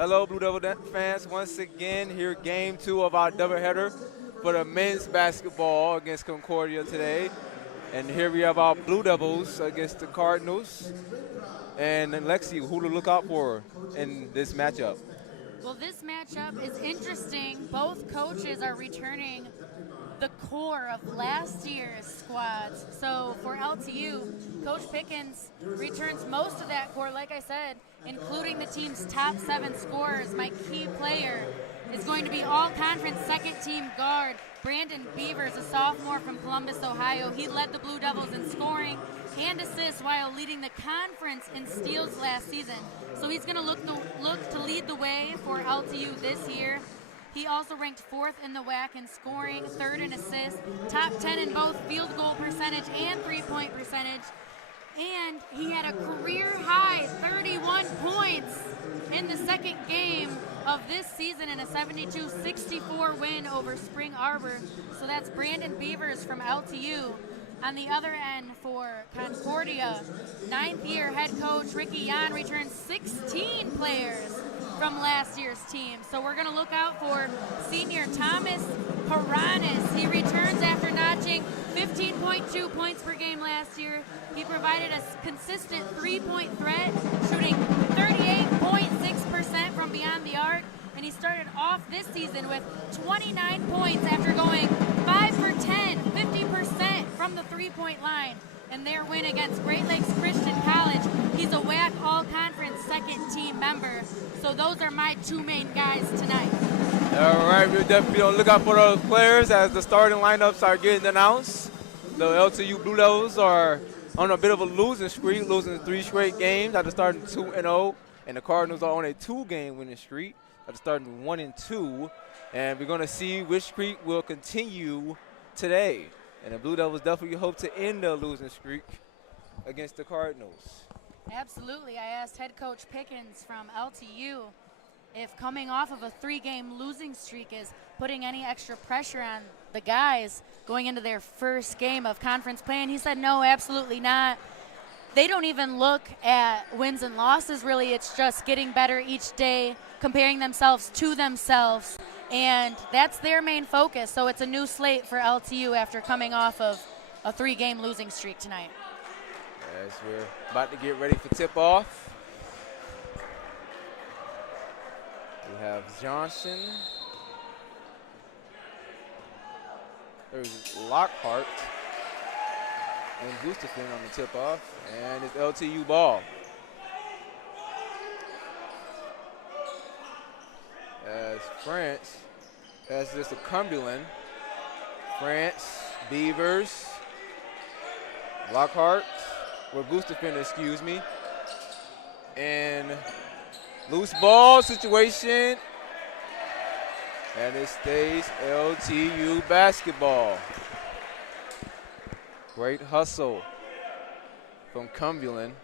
Hello, Blue Devil fans. Once again, here game 2 of our doubleheader for the men's basketball against Concordia today. And here we have our Blue Devils against the Cardinals. And Lexi, who to look out for in this matchup? Well, this matchup is interesting. Both coaches are returning the core of last year's squads. So for LTU, Coach Pickens returns most of that core, like I said, including the team's top 7 scorers. My key player is going to be all-conference second-team guard Brandon Beavers, a sophomore from Columbus, Ohio. He led the Blue Devils in scoring and assists while leading the conference in steals last season. So he's going to look to lead the way for LTU this year. He also ranked 4th in the WAC in scoring, 3rd in assists, top 10 in both field goal percentage and three-point percentage. And he had a career-high 31 points in the second game of this season in a 72-64 win over Spring Arbor. So that's Brandon Beavers from LTU. On the other end for Concordia, 9th-year head coach Ricky Yan returns 16 players from last year's team. So we're going to look out for senior Thomas Paranis. He returns after notching 15.2 points per game last year. He provided a consistent three-point threat, shooting 38.6% from beyond the arc. And he started off this season with 29 points after going 5 for 10, 50% from the three-point line. And their win against Great Lakes Christian College, he's a WAC all-conference second-team member. So those are my 2 main guys tonight. All right, we'll definitely be on the lookout for those players as the starting lineups are getting announced. The LTU Blue Devils are on a bit of a losing streak, losing 3 straight games after starting 2-0. And the Cardinals are on a 2-game winning streak after starting 1-2. And we're going to see which streak will continue today. And the Blue Devils definitely hope to end their losing streak against the Cardinals. Absolutely. I asked head coach Pickens from LTU if coming off of a 3-game losing streak is putting any extra pressure on the guys going into their first game of conference play. And he said, no, absolutely not. They don't even look at wins and losses, really. It's just getting better each day, comparing themselves to themselves. And that's their main focus. So it's a new slate for LTU after coming off of a 3-game losing streak tonight. As we're about to get ready for tip-off, we have Johnson. There's Lockhart and Gustafson on the tip-off, and it's LTU ball. As France passes this to Cumberland. France, Beavers, Lockhart, or Gustafson, excuse me. And loose ball situation. And it stays LTU basketball. Great hustle from Cumberland.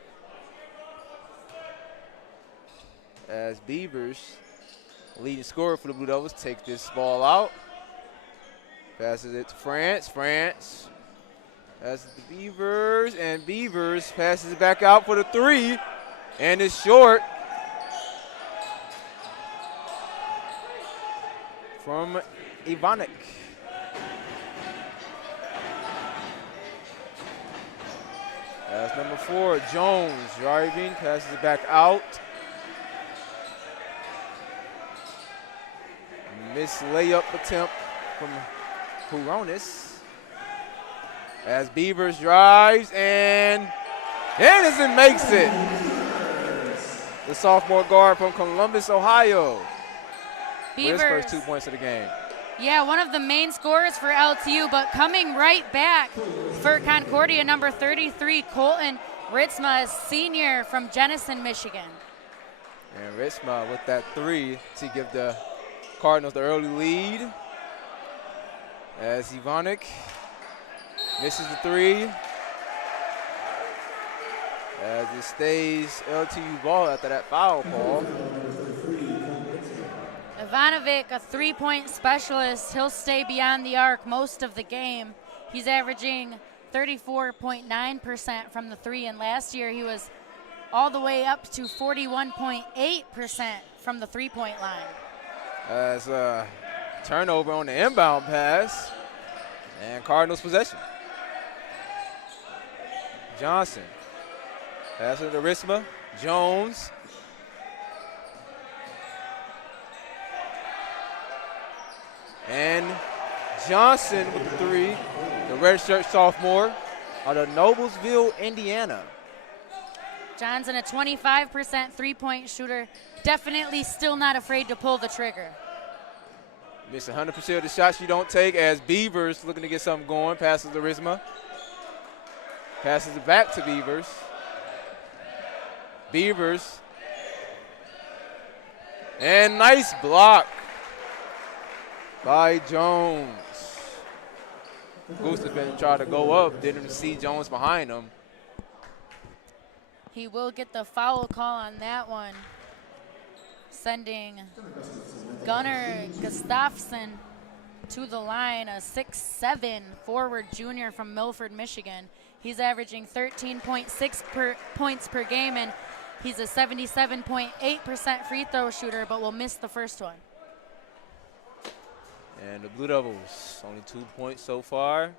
As Beavers, leading scorer for the Blue Devils, take this ball out. Passes it to France. France passes to Beavers, and Beavers passes it back out for the 3, and it's short. From Ivanic. That's number 4, Jones driving, passes it back out. Missed layup attempt from Huronis. As Beavers drives, and Anderson makes it. The sophomore guard from Columbus, Ohio. Beavers, with his first 2 points of the game. Yeah, one of the main scorers for LTU, but coming right back for Concordia, number 33, Colton Ritzma, a senior from Jenison, Michigan. And Ritzma with that 3 to give the Cardinals the early lead. As Ivanic misses the 3. As it stays LTU ball after that foul call. Ivanovic, a 3-point specialist. He'll stay beyond the arc most of the game. He's averaging 34.9% from the 3, and last year he was all the way up to 41.8% from the three-point line. As a turnover on the inbound pass, and Cardinals possession. Johnson, pass it to Risma. Jones. And Johnson with the three, the redshirt sophomore out of Noblesville, Indiana. Johnson, a 25% three-point shooter, definitely still not afraid to pull the trigger. Miss 100% of the shots you don't take as Beavers looking to get something going. Passes to Risma. Passes it back to Beavers. Beavers. And nice block by Jones. Gustafson tried to go up, didn't see Jones behind him. He will get the foul call on that one, sending Gunnar Gustafsson to the line, a 6'7" forward junior from Milford, Michigan. He's averaging 13.6 points per game, and he's a 77.8% free throw shooter, but will miss the first one. And the Blue Devils, only 2 points so far,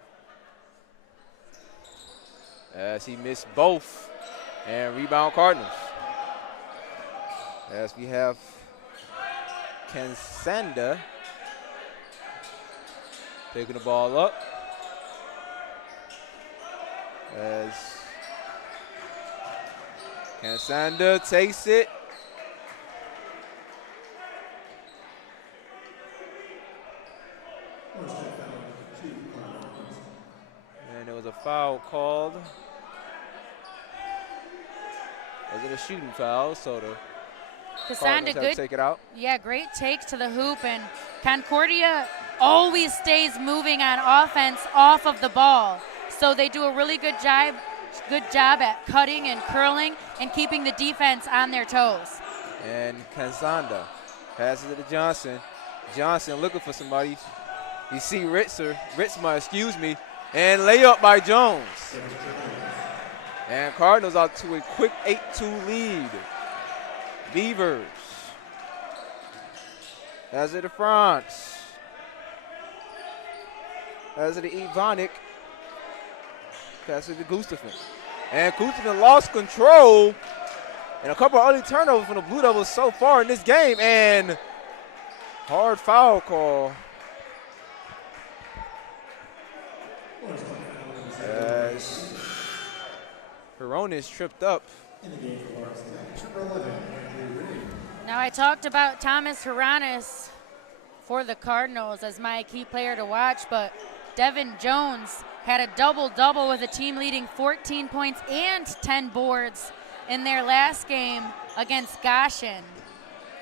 as he missed both. And rebound Cardinals. As we have Kansanda taking the ball up. As Kansanda takes it. And there was a foul called. Was it a shooting foul? So the Cardinals have to take it out. Yeah, great take to the hoop, and Concordia always stays moving on offense off of the ball. So they do a really good job at cutting and curling and keeping the defense on their toes. And Kansanda passes it to Johnson. Johnson looking for somebody. You see Ritzma, and layup by Jones. And Cardinals out to a quick 8-2 lead. Beavers. As it to France. As it to Ivanic. Pass it to Gustafson. And Gustafson lost control. And a couple of early turnovers from the Blue Devils so far in this game. And hard foul call. As Peronis tripped up. Now, I talked about Thomas Haranis for the Cardinals as my key player to watch, but Devin Jones had a double-double with a team-leading 14 points and 10 boards in their last game against Goshen,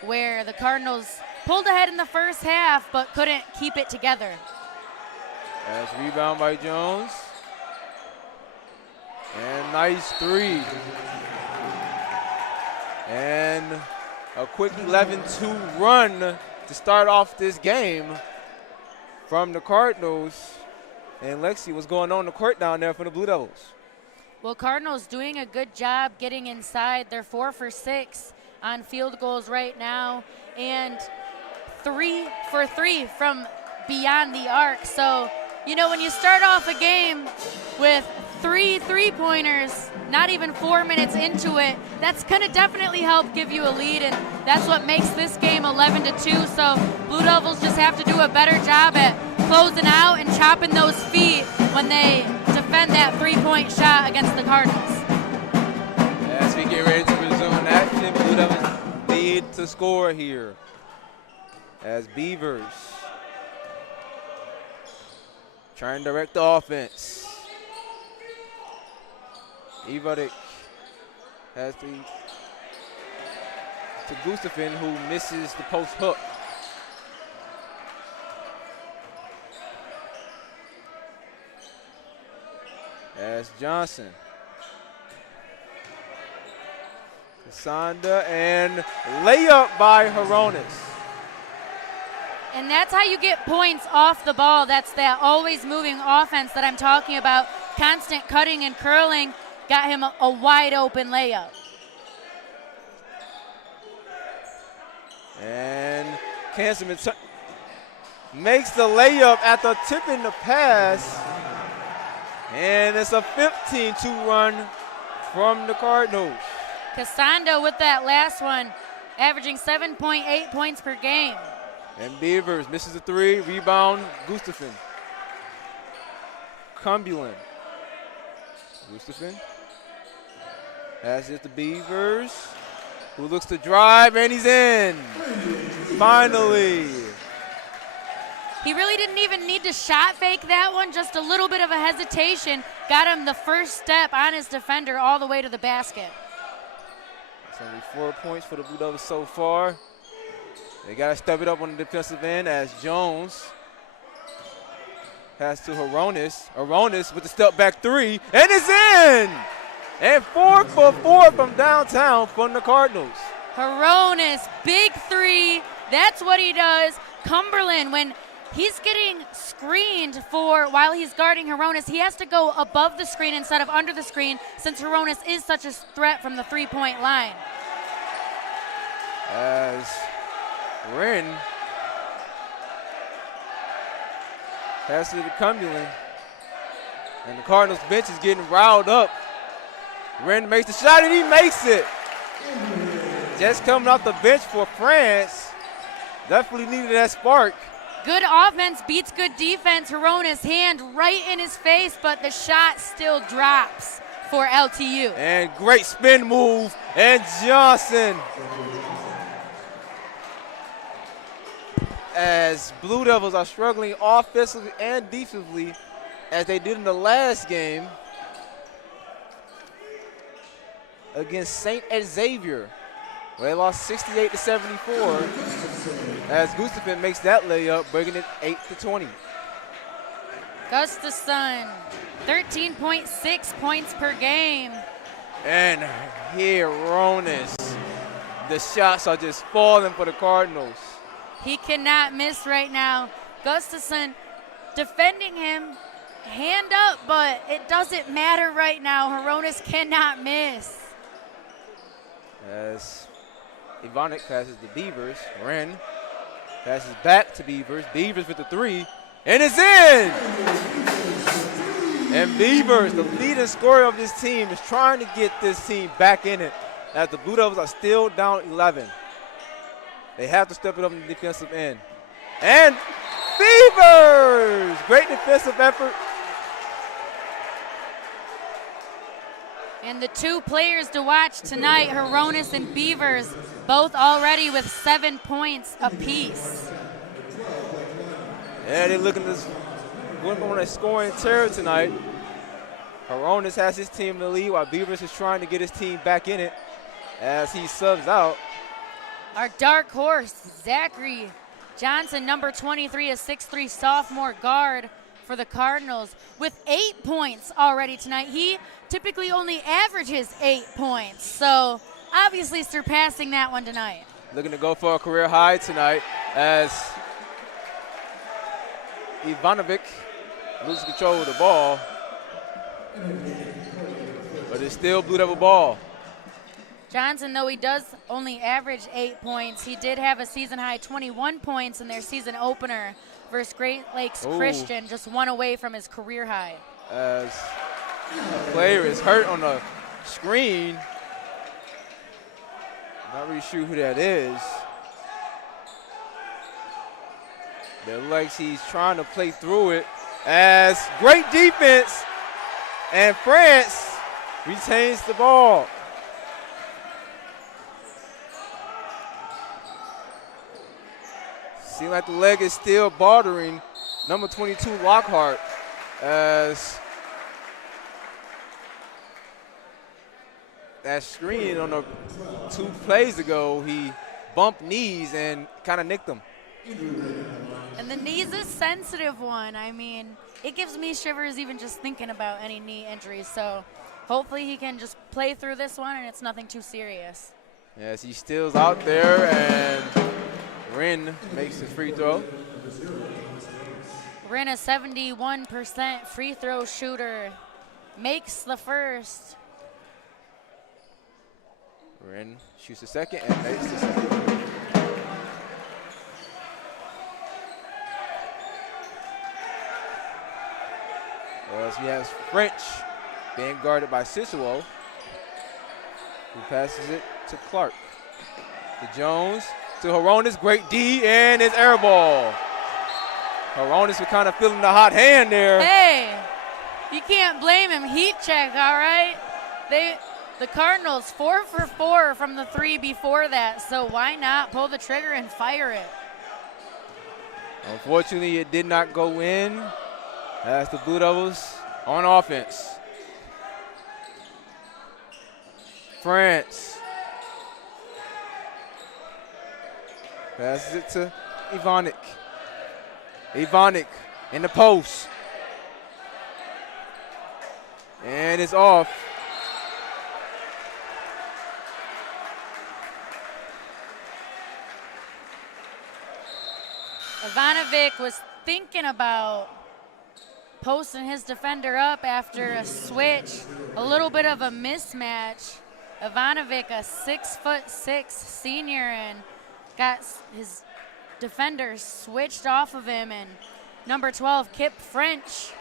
where the Cardinals pulled ahead in the first half but couldn't keep it together. As rebound by Jones. And nice three. And a quick 11-2 run to start off this game from the Cardinals. And Lexi, what's going on the court down there for the Blue Devils? Well, Cardinals doing a good job getting inside. They're 4 for 6 on field goals right now, and 3 for 3 from beyond the arc. So, you know, when you start off a game with 3 3-pointers, not even 4 minutes into it, that's going to definitely help give you a lead, and that's what makes this game 11-2. So Blue Devils just have to do a better job at closing out and chopping those feet when they defend that 3-point shot against the Cardinals. As we get ready to resume action, Blue Devils need to score here. As Beavers trying to direct the offense. Ivadic has to Gustafson, who misses the post hook. As Johnson. Kasanda, and layup by Horonis. And that's how you get points off the ball. That's that always moving offense that I'm talking about. Constant cutting and curling got him a wide open layup. And Cancelman makes the layup after tipping the pass. And it's a 15-2 run from the Cardinals. Casando with that last one, averaging 7.8 points per game. And Beavers misses the three, rebound Gustafson. Cumberland. Gustafson has it to Beavers, who looks to drive, and he's in. Finally. He really didn't even need to shot fake that one, just a little bit of a hesitation. Got him the first step on his defender all the way to the basket. It's only 4 points for the Blue Devils so far. They got to step it up on the defensive end as Jones pass to Horonis. Horonis with the step back three, and it's in! And 4 for 4 from downtown from the Cardinals. Horonis, big three. That's what he does. Cumberland, when he's getting screened for while he's guarding Horonis, he has to go above the screen instead of under the screen since Horonis is such a threat from the three-point line. As Wren passes it to Cumberland, and the Cardinals bench is getting riled up. Wren makes the shot, and he makes it. Just coming off the bench for France. Definitely needed that spark. Good offense beats good defense. Horonis' hand right in his face, but the shot still drops for LTU. And great spin move, and Johnson. As Blue Devils are struggling offensively and defensively as they did in the last game against St. Xavier, where they lost 68-74, as Gustafson makes that layup, breaking it 8-20. Gustafson, 13.6 points per game. And here, Ronis. The shots are just falling for the Cardinals. He cannot miss right now. Gustafson defending him, hand up, but it doesn't matter right now. Horonis cannot miss. As Ivanic passes to Beavers, Wren passes back to Beavers. Beavers with the three, and it's in! And Beavers, the leading scorer of this team, is trying to get this team back in it as the Blue Devils are still down 11. They have to step it up in the defensive end. And Beavers! Great defensive effort. And the two players to watch tonight, Horonis and Beavers, both already with 7 points apiece. Yeah, they're looking to going on a scoring terror tonight. Horonis has his team in the lead while Beavers is trying to get his team back in it as he subs out. Our dark horse, Zachary Johnson, number 23, a 6'3" sophomore guard for the Cardinals with 8 points already tonight. He typically only averages 8 points, so obviously surpassing that one tonight. Looking to go for a career high tonight as Ivanovic loses control of the ball, but it's still Blue Devil ball. Johnson, though he does only average 8 points, he did have a season-high 21 points in their season opener versus Great Lakes Christian, just one away from his career high. As the player is hurt on the screen. Not really sure who that is. It looks like he's trying to play through it as great defense, and France retains the ball. Seems like the leg is still bothering number 22 Lockhart as that screen on the 2 plays ago, he bumped knees and kind of nicked them. And the knee's a sensitive one. I mean, it gives me shivers even just thinking about any knee injuries. So hopefully he can just play through this one and it's nothing too serious. Yes, he still's out there, and Wren makes the free throw. Wren, a 71% free throw shooter, makes the first. Wren shoots the second and makes the second. As he has French being guarded by Cicero, who passes it to Clark. To Jones, to Horonis, great D, and it's air ball. Horonis was kind of feeling the hot hand there. Hey, you can't blame him. Heat check, all right? The Cardinals 4 for 4 from the 3 before that, so why not pull the trigger and fire it? Unfortunately, it did not go in as the Blue Devils on offense. France passes it to Ivanic. Ivanic in the post. And it's off. Ivanovic was thinking about posting his defender up after a switch, a little bit of a mismatch. Ivanovic, a 6'6" senior, and got his defender switched off of him, and number 12, Kip French,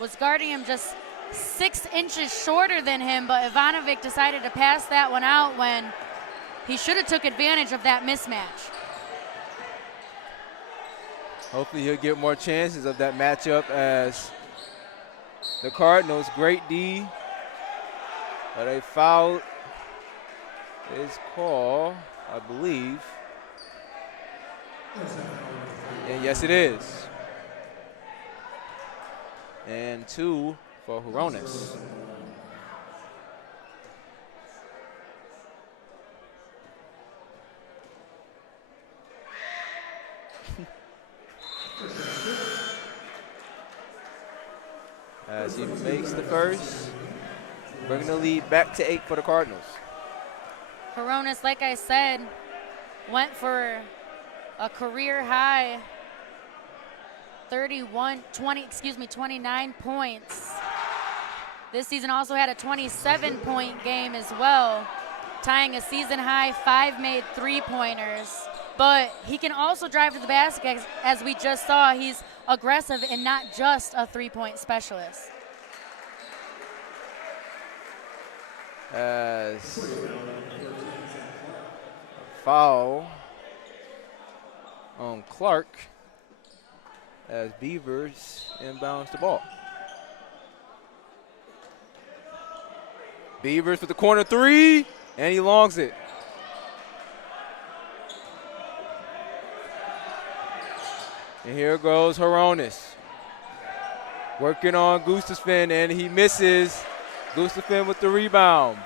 was guarding him just 6 inches shorter than him, but Ivanovic decided to pass that one out when he should have took advantage of that mismatch. Hopefully he'll get more chances of that matchup as the Cardinals, great D, but a foul is called, I believe. And yes, it is. And 2 for Horonis. As he makes the first, bringing the lead back to 8 for the Cardinals. Horonis, like I said, went for a career high 29 points. This season also had a 27-point game as well, tying a season high 5 made 3-pointers. But he can also drive to the basket, as we just saw. He's aggressive and not just a 3-point specialist. As foul on Clark as Beavers inbounds the ball. Beavers with the corner 3, and he longs it. And here goes Horonis. Working on Gustafsson, and he misses. Gustafsson with the rebound.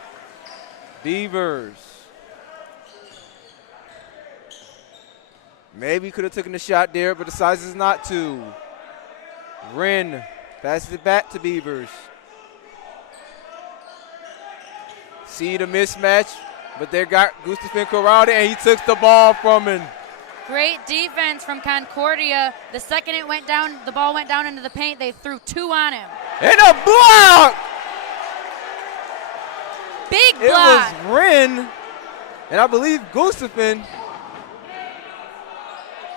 Beavers. Maybe could have taken the shot there, but decides not to. Wren passes it back to Beavers. See the mismatch, but they got Gustafsson corralled, and he took the ball from him. Great defense from Concordia. The second the ball went down into the paint, they threw 2 on him. And a block! Big block. It was Wren, and I believe Gustafsson,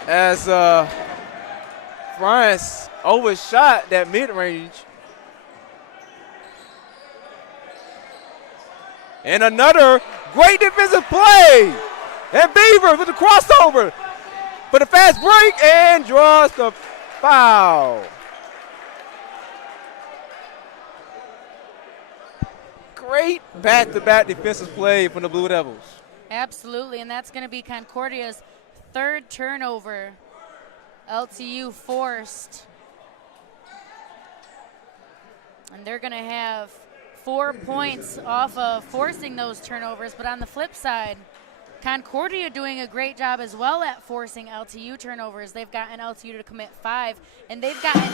as France overshot that mid-range. And another great defensive play. And Beaver with the crossover for the fast break and draws the foul. Great back-to-back defensive play from the Blue Devils. Absolutely, and that's going to be Concordia's 3rd turnover. LTU forced. And they're going to have 4 points off of forcing those turnovers, but on the flip side, Concordia doing a great job as well at forcing LTU turnovers. They've gotten LTU to commit 5, and they've gotten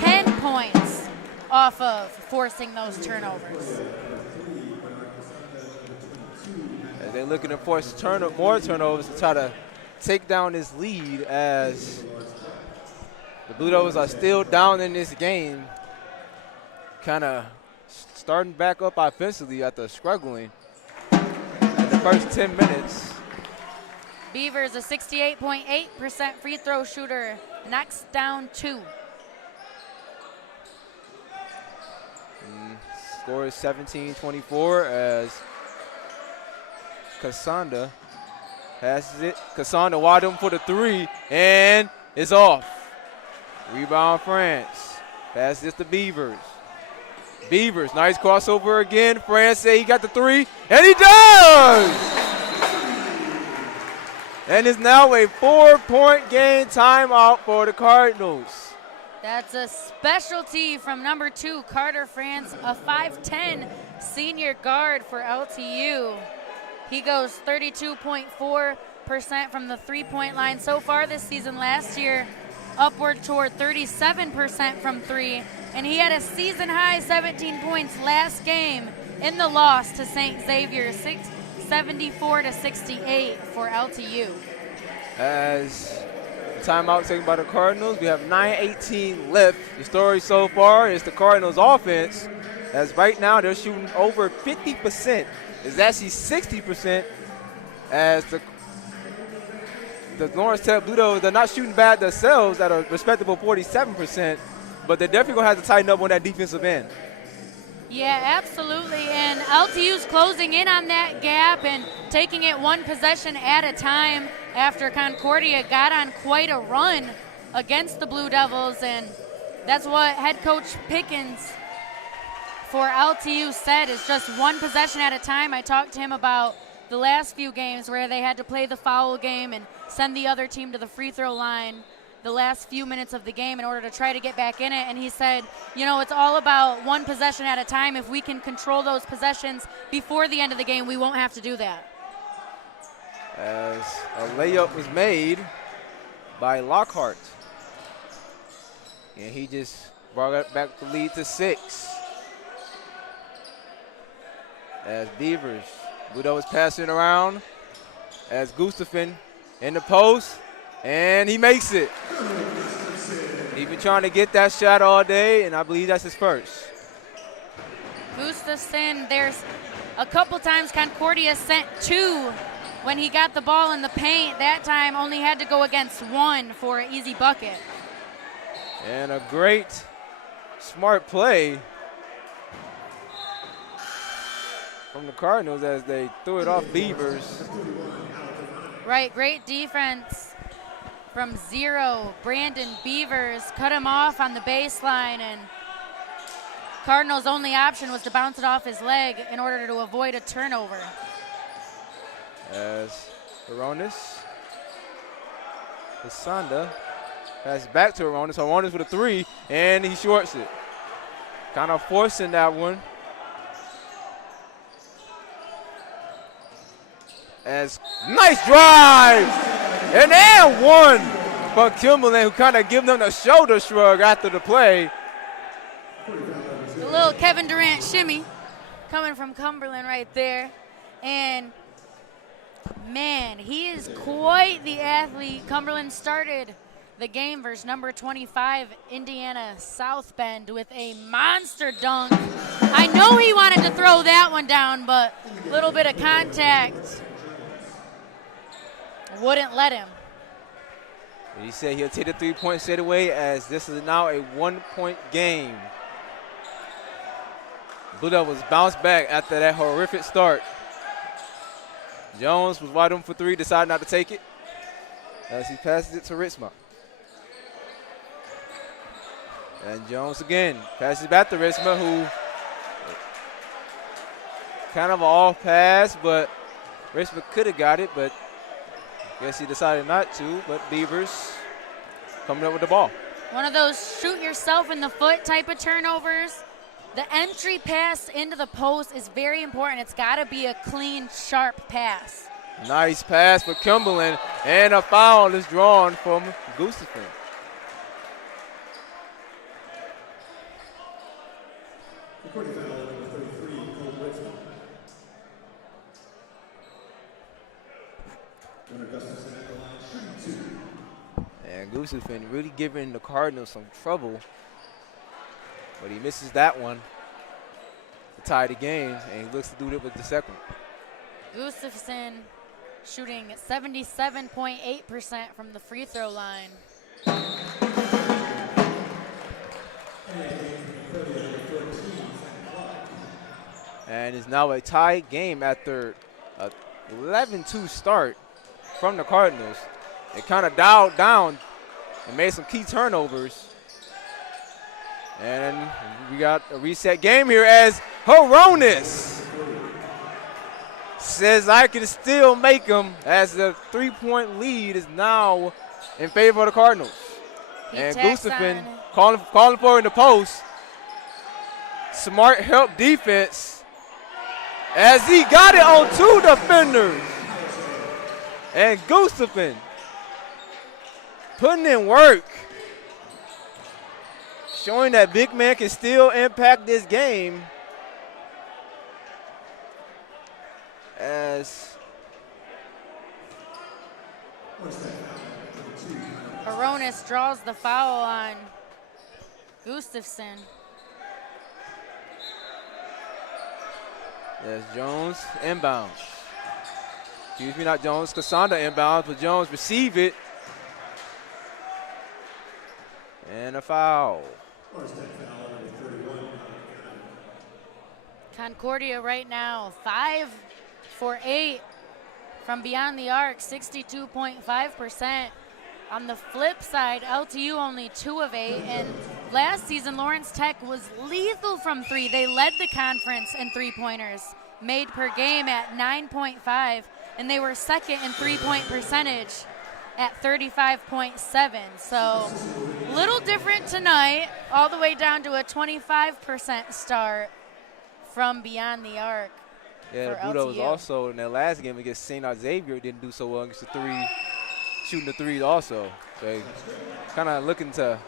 10 points off of forcing those turnovers. And they're looking to force more turnovers to try to take down this lead, as the Blue Devils are still down in this game, kind of starting back up offensively after struggling in the first 10 minutes. Beavers a 68.8% free throw shooter, knocks down 2. Score is 17-24 as Cassandra passes it. Cassandra wide open for the three, and it's off. Rebound France. Pass this to Beavers. Beavers, nice crossover again. France say he got the three, and he does! And it's now a 4-point game timeout for the Cardinals. That's a specialty from number 2, Carter France, a 5'10" senior guard for LTU. He goes 32.4% from the three-point line so far this season. Last year, upward toward 37% from three. And he had a season-high 17 points last game in the loss to St. Xavier, 74-68 for LTU. As the timeout taken by the Cardinals, we have 9:18 left. The story so far is the Cardinals offense, as right now they're shooting over 50%. It's actually 60%, as the Lawrence Tech Blue Devils, they're not shooting bad themselves at a respectable 47%, but they're definitely going to have to tighten up on that defensive end. Yeah, absolutely, and LTU's closing in on that gap and taking it one possession at a time after Concordia got on quite a run against the Blue Devils, and that's what head coach Pickens for LTU said, is just one possession at a time. I talked to him about the last few games where they had to play the foul game and send the other team to the free throw line the last few minutes of the game in order to try to get back in it. And he said, you know, it's all about one possession at a time. If we can control those possessions before the end of the game, we won't have to do that. As a layup was made by Lockhart. And he just brought it back the lead to 6. As Beavers, Budo was passing around as Gustafson in the post, and he makes it. He's been trying to get that shot all day, and I believe that's his first. Gustafson, there's a couple times Concordia sent 2 when he got the ball in the paint. That time only had to go against 1 for an easy bucket. And a great, smart play from the Cardinals as they threw it off Beavers. Right, great defense from 0. Brandon Beavers cut him off on the baseline, and Cardinals' only option was to bounce it off his leg in order to avoid a turnover. As Aronis, Casanda passes back to Aronis. Aronis with a 3, and he shorts it. Kind of forcing that one. As nice drive, and then one for Kimberlin, who kind of gave them the shoulder shrug after the play. The little Kevin Durant shimmy coming from Cumberland right there. And man, he is quite the athlete. Cumberland started the game versus number 25, Indiana South Bend, with a monster dunk. I know he wanted to throw that one down, but a little bit of contact wouldn't let him. He said he'll take the 3-point straight away, as this is now a 1-point game. Blue Devils bounced back after that horrific start. Jones was wide open for 3, decided not to take it as he passes it to Ritzma. And Jones again passes back to Ritzma, who kind of an off pass, but Ritzma could have got it, but guess he decided not to. But Beavers coming up with the ball. One of those shoot yourself in the foot type of turnovers. The entry pass into the post is very important. It's got to be a clean, sharp pass. Nice pass for Cumberland, and a foul is drawn from Gustafson. And Gustafson really giving the Cardinals some trouble, but he misses that one to tie the game, and he looks to do it with the second. Gustafson shooting 77.8% from the free throw line. And it's now a tied game after a 11-2 start from the Cardinals. They kind of dialed down and made some key turnovers. And we got a reset game here as Horonis says I can still make them, as the 3-point lead is now in favor of the Cardinals. And Gustafson calling for it in the post. Smart help defense as he got it on 2 defenders. And Gustafson putting in work, showing that big man can still impact this game. As Horonis draws the foul on Gustafson. As Jones inbounds. Excuse me, not Jones. Cassandra inbounds, but Jones receive it. And a foul. Concordia right now 5 for 8 from beyond the arc, 62.5%. On the flip side, LTU only 2 of 8. And last season, Lawrence Tech was lethal from 3. They led the conference in 3-pointers, made per game at 9.5, and they were second in 3-point percentage at 35.7. So a little different tonight, all the way down to a 25% start from beyond the arc. Yeah, the Bulldogs also in their last game against St. Xavier didn't do so well against the 3, shooting the 3s also. They kind of looking to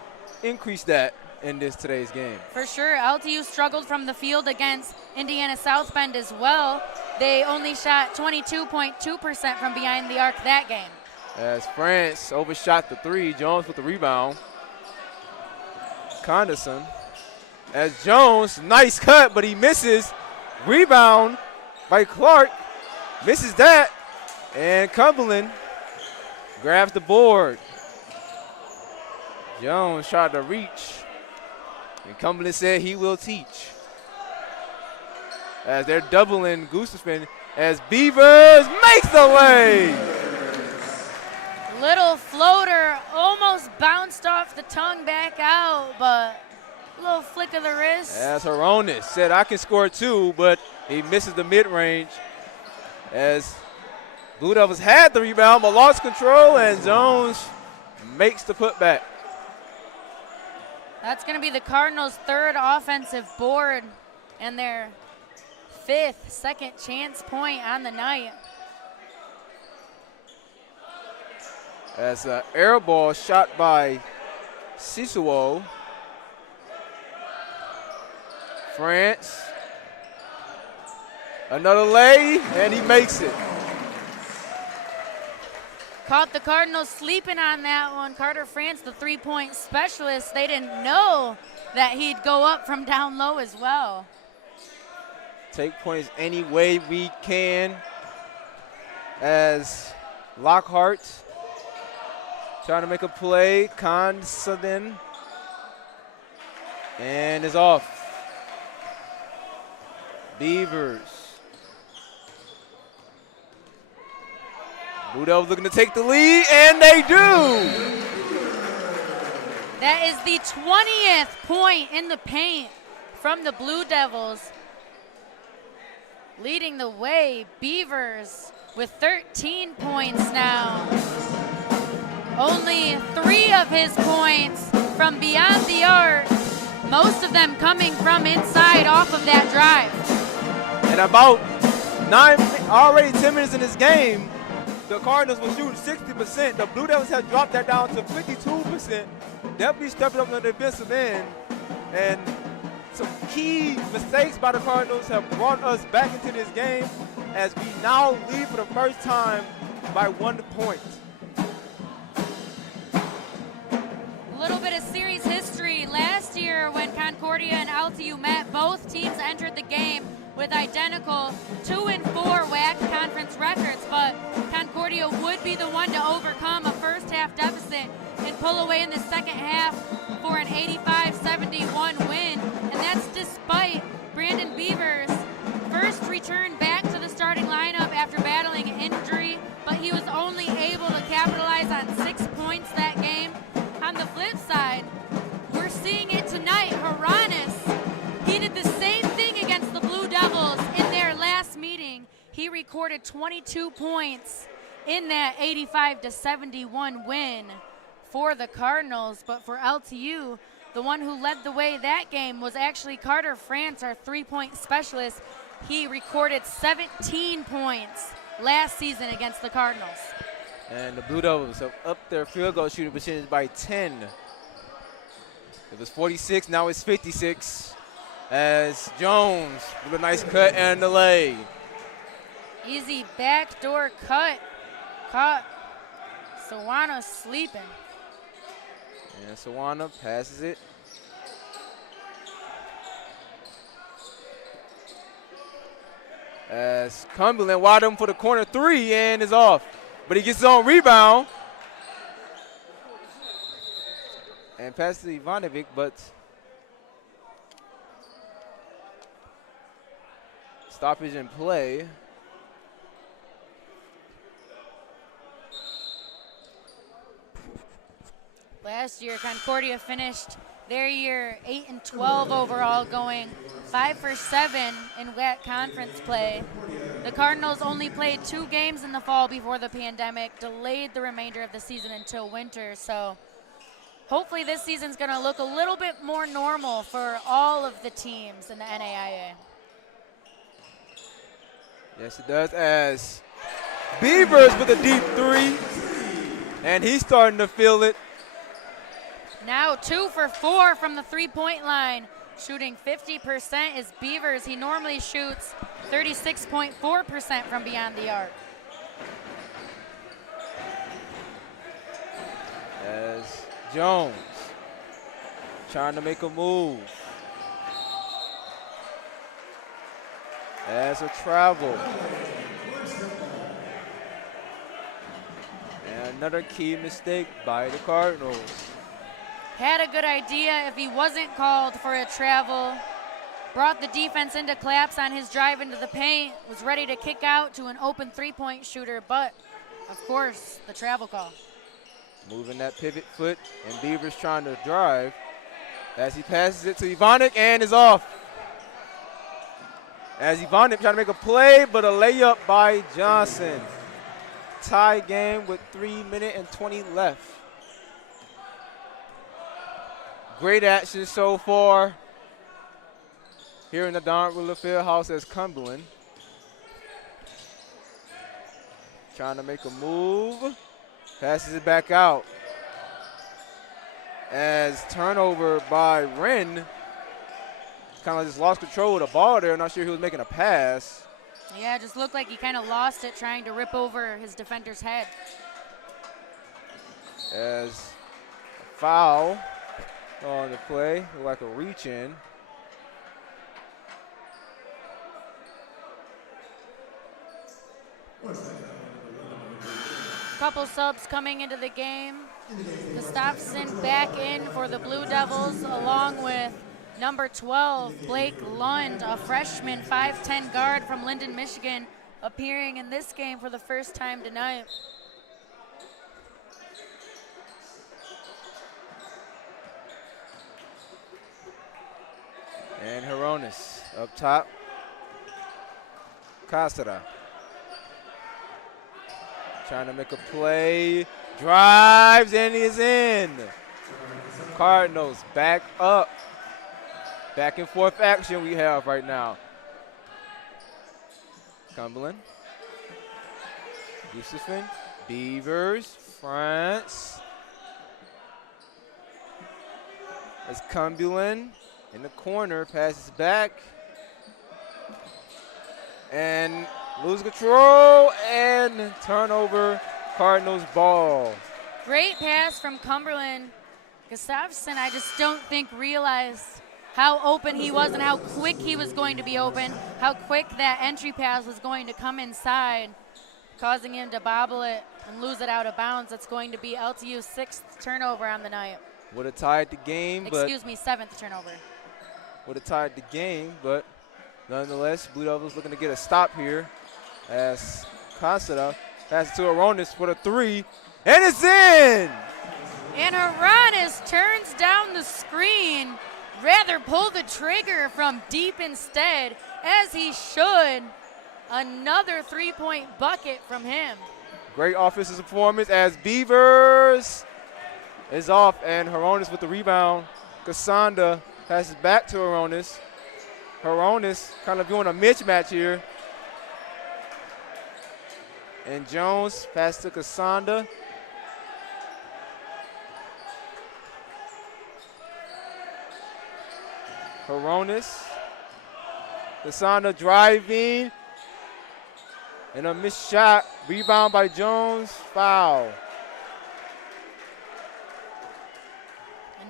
increase that in today's game. For sure. LTU struggled from the field against Indiana South Bend as well. They only shot 22.2% from behind the arc that game. As France overshot the 3, Jones with the rebound. Condison. As Jones, nice cut, but he misses. Rebound by Clark. Misses that. And Cumberland grabs the board. Jones tried to reach. And Cumberland said he will teach. As they're doubling Gustafson as Beavers makes the lay. Little floater, almost bounced off the tongue back out, but a little flick of the wrist. As Horonis said, I can score 2, but he misses the mid-range. As Blue Devils had the rebound, but lost control, and Jones makes the putback. That's going to be the Cardinals' 3rd offensive board and their 5th second chance point on the night. As an air ball shot by Sisuo. France. Another lay, and he makes it. Caught the Cardinals sleeping on that one. Carter France, the 3-point specialist, they didn't know that he'd go up from down low as well. Take points any way we can. As Lockhart trying to make a play. Considine. And is off. Beavers. Blue Devils looking to take the lead, and they do. That is the 20th point in the paint from the Blue Devils. Leading the way, Beavers with 13 points now. Only 3 of his points from beyond the arc, most of them coming from inside off of that drive. And about 10 minutes in this game, the Cardinals were shooting 60%. The Blue Devils have dropped that down to 52%. Definitely stepping up on the defensive end. And some key mistakes by the Cardinals have brought us back into this game as we now lead for the first time by 1 point. A little bit of series history. Last year when Concordia and LTU met, both teams entered the game with identical 2-4 WAC conference records, but Concordia would be the one to overcome a first half deficit and pull away in the second half for an 85-71 win. And that's despite Brandon Beavers' recorded 22 points in that 85-71 win for the Cardinals. But for LTU, the one who led the way that game was actually Carter France, our three-point specialist. He recorded 17 points last season against the Cardinals. And the Blue Devils have upped their field goal shooting percentage by 10. It was 46, now it's 56. As Jones with a nice cut and the lay. Easy backdoor cut. Caught Sawana sleeping. And Sawana passes it. As Cumberland wide open for the corner three and is off. But he gets his own rebound. And passes to Ivanovic, but stoppage in play. Last year, Concordia finished their year 8-12 overall, going 5 for 7 in WAC conference play. The Cardinals only played 2 games in the fall before the pandemic, delayed the remainder of the season until winter. So hopefully this season's going to look a little bit more normal for all of the teams in the NAIA. Yes, it does, as Beavers with a deep three, and he's starting to feel it. Now 2 for 4 from the three-point line. Shooting 50% is Beavers. He normally shoots 36.4% from beyond the arc. As Jones trying to make a move. As a travel. And another key mistake by the Cardinals. Had a good idea if he wasn't called for a travel. Brought the defense into collapse on his drive into the paint. Was ready to kick out to an open three-point shooter, but of course, the travel call. Moving that pivot foot, and Beavers trying to drive as he passes it to Ivanic and is off. As Ivanic trying to make a play, but a layup by Johnson. Tie game with 3 minutes and 20 left. Great action so far here in the Don Ridler Field House as Cumberland trying to make a move, passes it back out. As turnover by Wren, kind of just lost control of the ball there. Not sure he was making a pass. Yeah, it just looked like he kind of lost it trying to rip over his defender's head. As a foul on the play, like a reach in. Couple subs coming into the game. Gustafson back in for the Blue Devils, along with number 12, Blake Lund, a freshman 5'10" guard from Linden, Michigan, appearing in this game for the first time tonight. And Hronis up top. Casada trying to make a play. Drives and is in. Cardinals back up. Back and forth action we have right now. Cumberland. Yusufin. Beavers. France. As Cumberland in the corner, passes back. And lose control and turnover. Cardinals ball. Great pass from Cumberland. Gustafson, I just don't think realized how open he was and how quick he was going to be open, how quick that entry pass was going to come inside, causing him to bobble it and lose it out of bounds. That's going to be LTU's 6th turnover on the night. Would have tied the game, Excuse me, 7th turnover. Would have tied the game, but nonetheless, Blue Devils looking to get a stop here as Casada passes to Aronis for the three, and it's in! And Aronis turns down the screen, rather pull the trigger from deep instead, as he should. Another three-point bucket from him. Great offensive performance as Beavers is off, and Hronis with the rebound. Cassandra passes back to Hronis. Hronis kind of doing a mismatch here. And Jones passes to Cassandra. Hronis. Cassandra driving. And a missed shot. Rebound by Jones. Foul.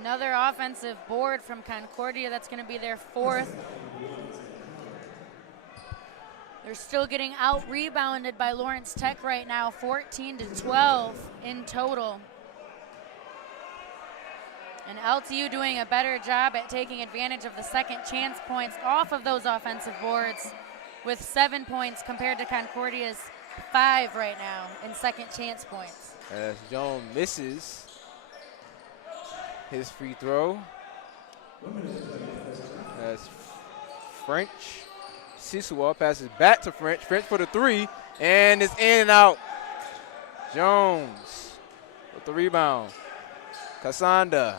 Another offensive board from Concordia. That's going to be their fourth. They're still getting out-rebounded by Lawrence Tech right now, 14-12 in total. And LTU doing a better job at taking advantage of the second chance points off of those offensive boards, with 7 points compared to Concordia's 5 right now in second chance points. As Jones misses his free throw. As French Sisua passes back to French. French for the three, and it's in and out. Jones with the rebound. Cassandra.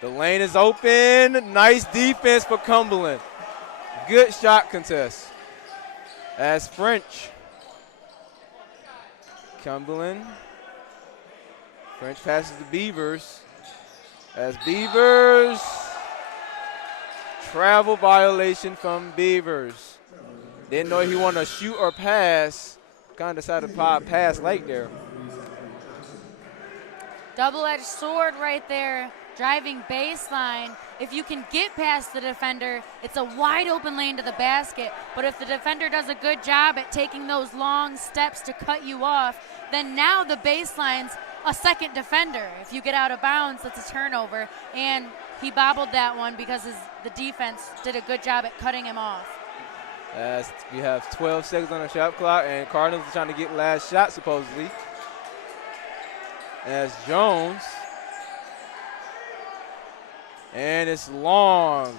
The lane is open. Nice defense for Cumberland. Good shot contest. As French. Cumberland. French passes to Beavers. As Beavers. Travel violation from Beavers. Didn't know if he wanted to shoot or pass. Kind of decided to pass late there. Double-edged sword right there, driving baseline. If you can get past the defender, it's a wide open lane to the basket. But if the defender does a good job at taking those long steps to cut you off, then now the baseline's a second defender. If you get out of bounds, it's a turnover. And he bobbled that one because the defense did a good job at cutting him off. As we have 12 seconds on the shot clock, and Cardinals are trying to get last shot supposedly. As Jones, and it's long.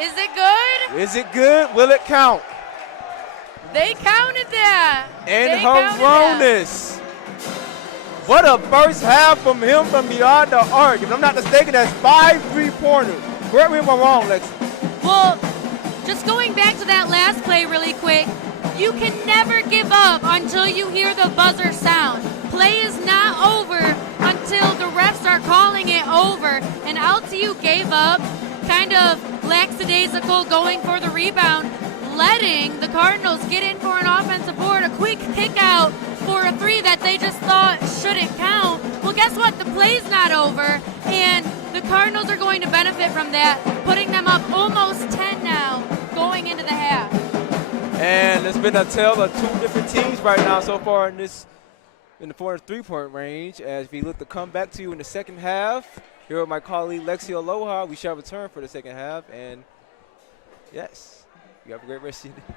Is it good? Is it good? Will it count? They counted that. And Hronis. What a first half from him from beyond the arc. If I'm not mistaken, that's 5 3-pointers. Correct me if I'm wrong, Lexi. Well, just going back to that last play really quick, you can never give up until you hear the buzzer sound. Play is not over until the refs are calling it over. And LTU gave up, kind of lackadaisical, going for the rebound, letting the Cardinals get in for an offensive board, a quick kick out for a three that they just thought shouldn't count. Well, guess what? The play's not over, and the Cardinals are going to benefit from that, putting them up almost 10 now going into the half. And it's been a tale of 2 different teams right now so far in the 4 3-point range. As we look to come back to you in the second half, here with my colleague Lexi Aloha, we shall return for the second half. And yes, you have a great rest of your day.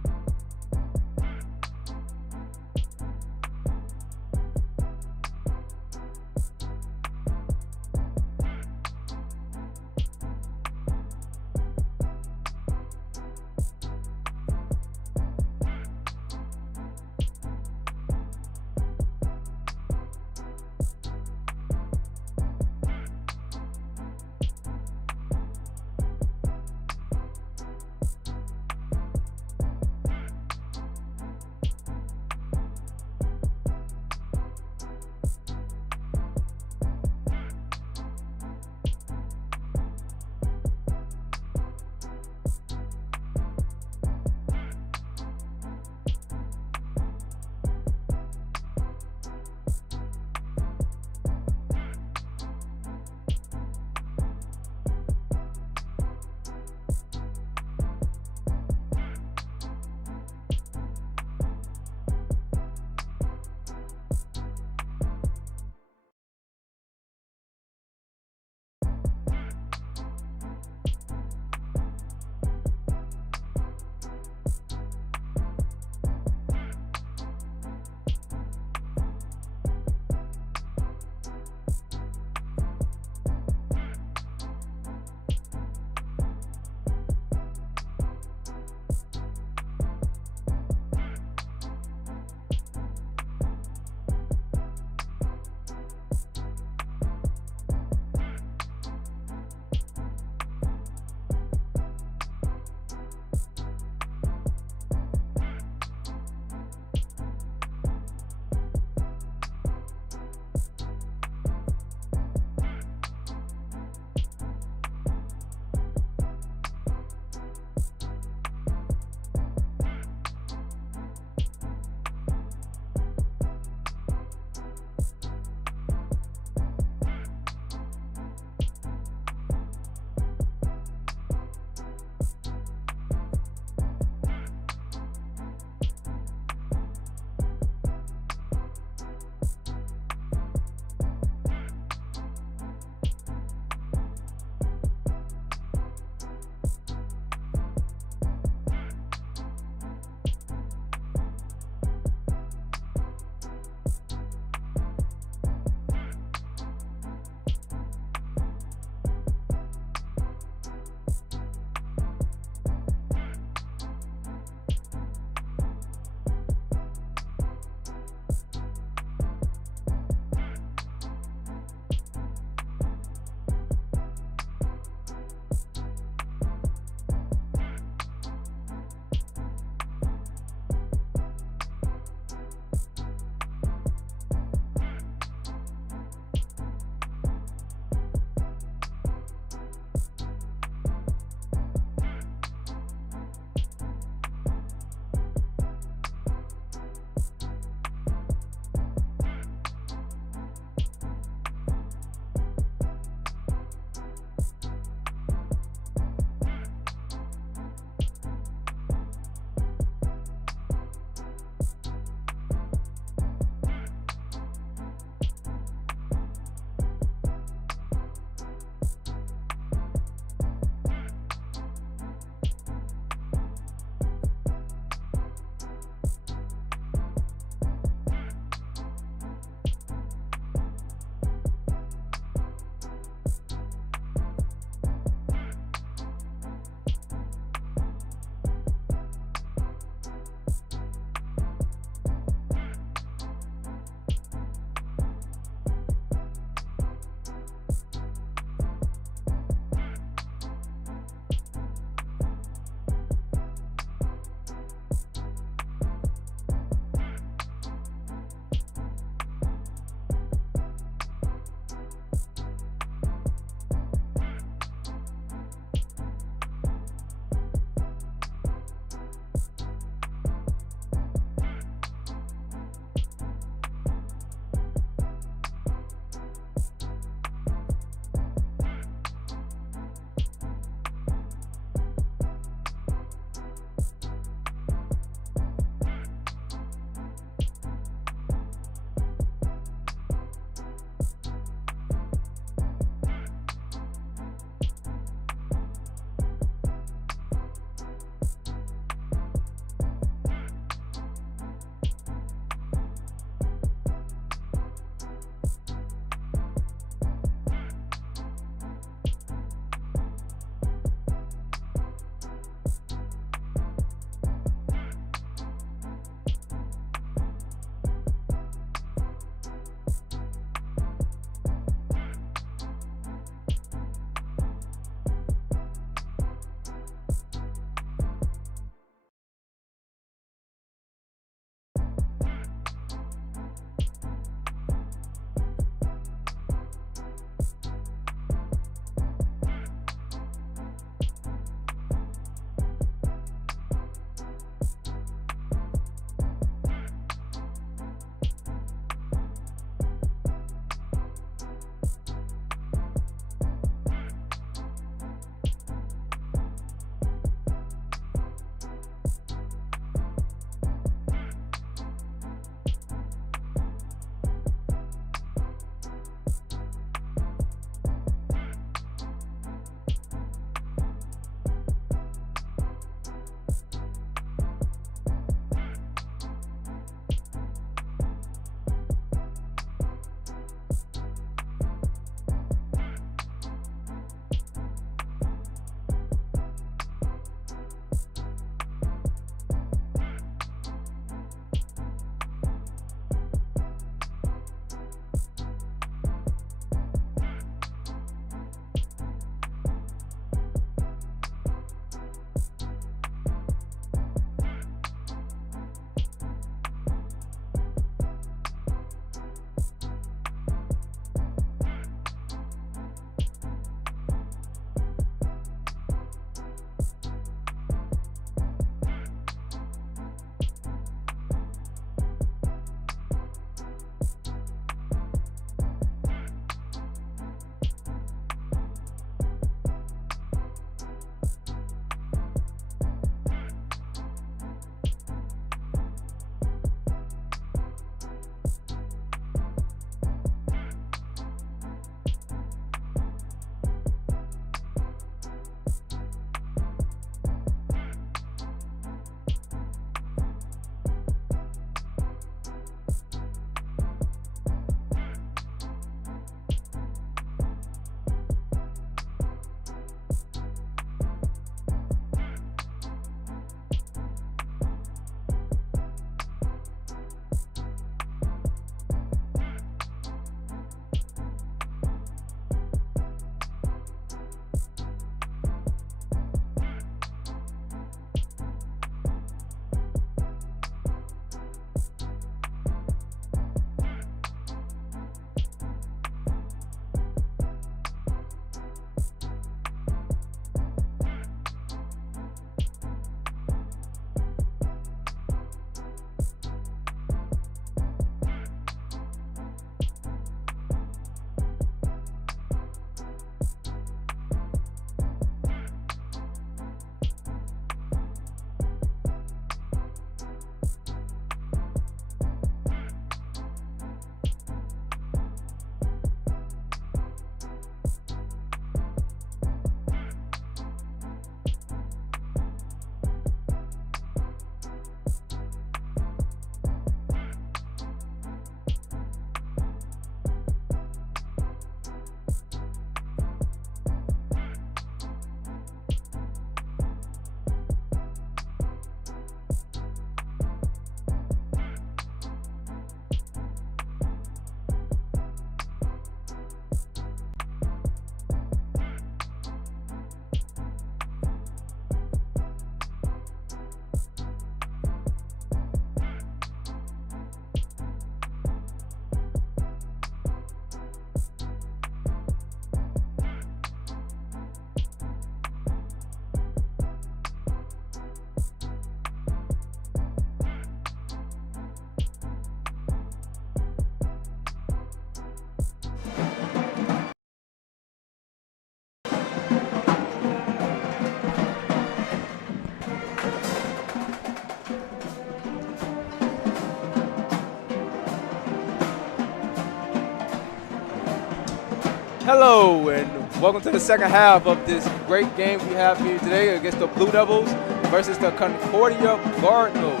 Hello and welcome to the second half of this great game we have here today against the Blue Devils versus the Concordia Cardinals.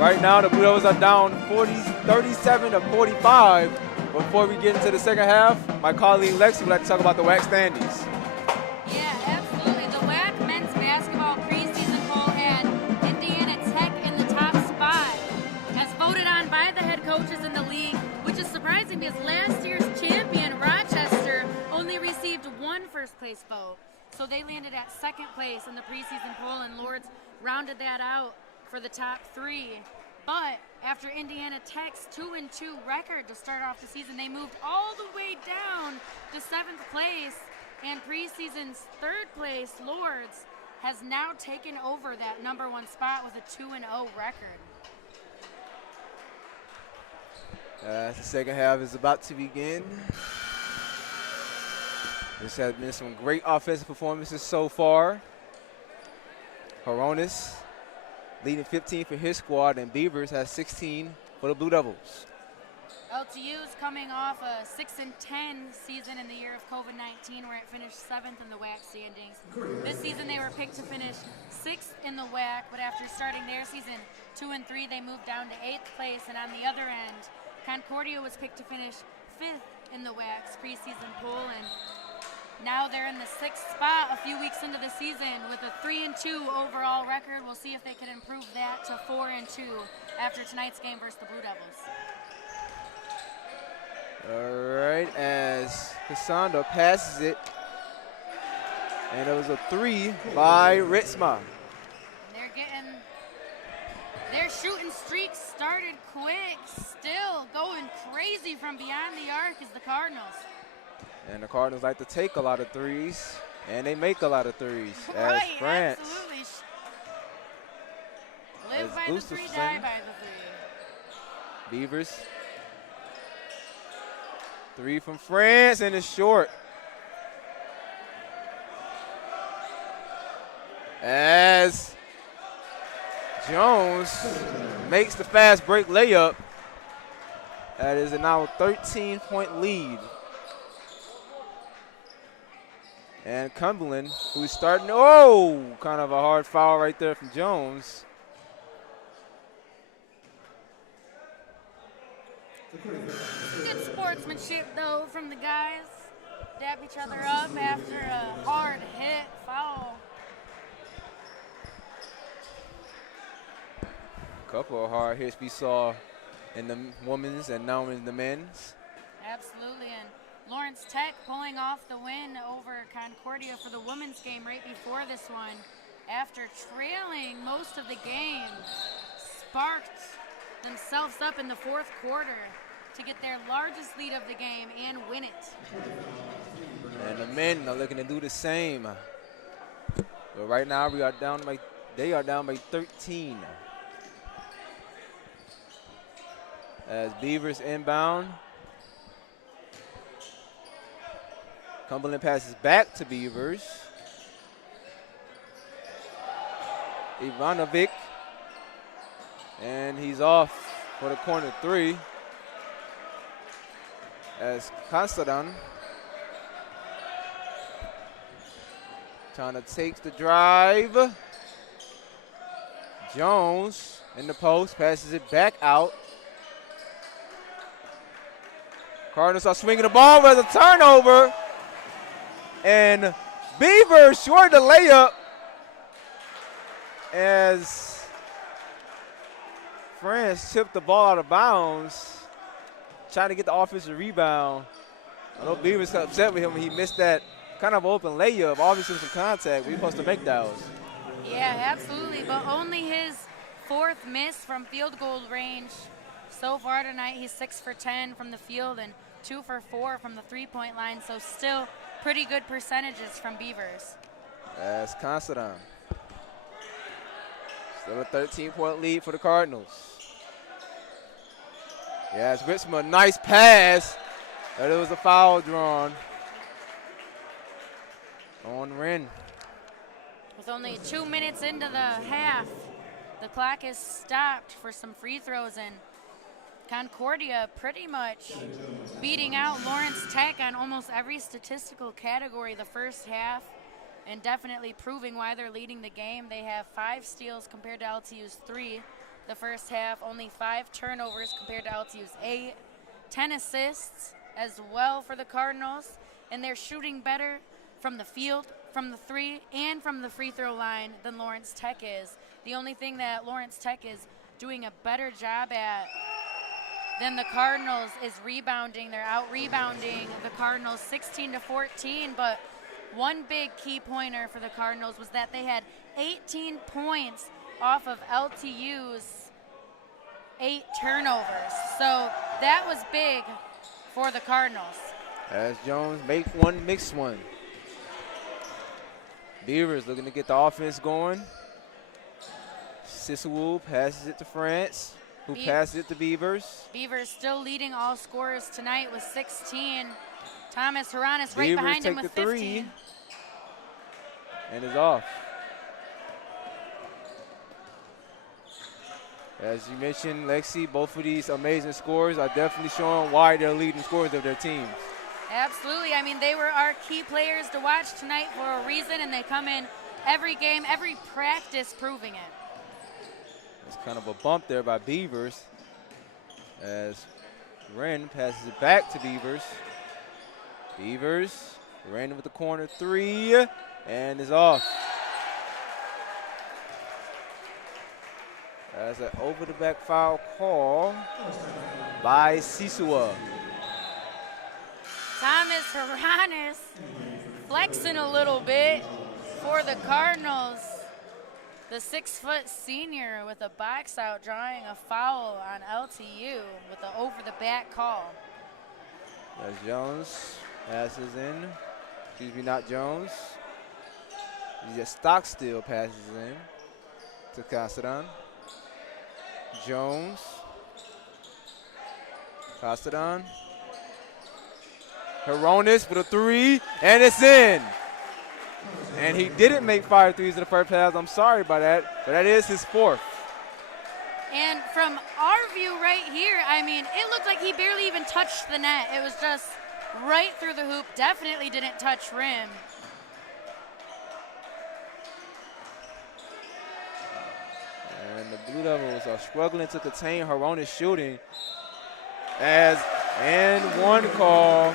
Right now the Blue Devils are down 37 to 45. Before we get into the second half, my colleague Lexi would like to talk about the WAC standings. Yeah, absolutely. The WAC men's basketball preseason poll had Indiana Tech in the top spot, as voted on by the head coaches in the league, which is surprising because last year's champion, Rochester, only received one first-place vote. So they landed at second place in the preseason poll, and Lords rounded that out for the top three. But after Indiana Tech's 2-2 record to start off the season, they moved all the way down to seventh place, and preseason's third place, Lords, has now taken over that number one spot with a 2-0 record. The second half is about to begin. This has been some great offensive performances so far. Horonis leading 15 for his squad, and Beavers has 16 for the Blue Devils. LTU is coming off a 6-10 season in the year of COVID-19, where it finished 7th in the WAC standings. This season they were picked to finish 6th in the WAC, but after starting their season 2-3, they moved down to 8th place. And on the other end, Concordia was picked to finish 5th in the WAC's preseason poll, and now they're in the 6th spot a few weeks into the season with a 3-2 overall record. We'll see if they can improve that to 4-2 after tonight's game versus the Blue Devils. All right, as Cassandra passes it, and it was a 3 by Ritzma. Their shooting streak started quick, still going crazy from beyond the arc is the Cardinals. And the Cardinals like to take a lot of threes, and they make a lot of threes. Right, as France absolutely. Live by the three, die by the three. Beavers. 3 from France, and it's short. As Jones makes the fast break layup. That is a now 13-point lead. And Cumberland, who's starting, kind of a hard foul right there from Jones. Good sportsmanship, though, from the guys. Dap each other up after a hard hit foul. A couple of hard hits we saw in the women's and now in the men's. Absolutely, and Lawrence Tech pulling off the win over Concordia for the women's game right before this one. After trailing most of the game, sparked themselves up in the fourth quarter to get their largest lead of the game and win it. And the men are looking to do the same. But right now they are down by 13. As Beavers inbound. Cumberland passes back to Beavers. Ivanovic. And he's off for the corner 3. As Constantine trying to take the drive. Jones in the post, passes it back out. Cardinals are swinging the ball, there's a turnover. And Beavers short the layup as France tipped the ball out of bounds, trying to get the offensive rebound. I know Beavers got upset with him when he missed that kind of open layup. Obviously some contact, we're supposed to make those. Yeah, absolutely, but only his 4th miss from field goal range. So far tonight, he's 6 for 10 from the field and 2 for 4 from the three-point line, so still pretty good percentages from Beavers. That's Constantine. Still a 13-point lead for the Cardinals. Yeah, it's Ritzma, nice pass. But it was a foul drawn on Wren. With only 2 minutes into the half, the clock is stopped for some free throws, and Concordia pretty much beating out Lawrence Tech on almost every statistical category the first half, and definitely proving why they're leading the game. They have 5 steals compared to LTU's 3 the first half, only 5 turnovers compared to LTU's 8, 10 assists as well for the Cardinals, and they're shooting better from the field, from the 3, and from the free throw line than Lawrence Tech is. The only thing that Lawrence Tech is doing a better job at than the Cardinals is rebounding. They're out-rebounding the Cardinals 16-14, but one big key pointer for the Cardinals was that they had 18 points off of LTU's 8 turnovers. So that was big for the Cardinals. As Jones make one, mix one. Beavers looking to get the offense going. Sissewu passes it to France, who passes it to Beavers. Beavers still leading all scorers tonight with 16. Thomas Haranis right behind him with 15. Beavers take the 3 and is off. As you mentioned, Lexi, both of these amazing scorers are definitely showing why they're leading scorers of their teams. Absolutely. I mean, they were our key players to watch tonight for a reason, and they come in every game, every practice proving it. It's kind of a bump there by Beavers as Wren passes it back to Beavers. Beavers, Wren with the corner 3 and is off. As an over-the-back foul call by Sissewu. Thomas Haranis flexing a little bit for the Cardinals. The 6-foot senior with a box out drawing a foul on LTU with the over-the-back call. As Jones passes in. Excuse me, not Jones. Stockstill passes in to Casadon. Jones. Casadon. Haranis for the 3, and it's in. And he didn't make 5 threes in the first half. I'm sorry about that, but that is his 4th. And from our view right here, I mean, it looked like he barely even touched the net. It was just right through the hoop. Definitely didn't touch rim. And the Blue Devils are struggling to contain Haranis shooting. As and one call.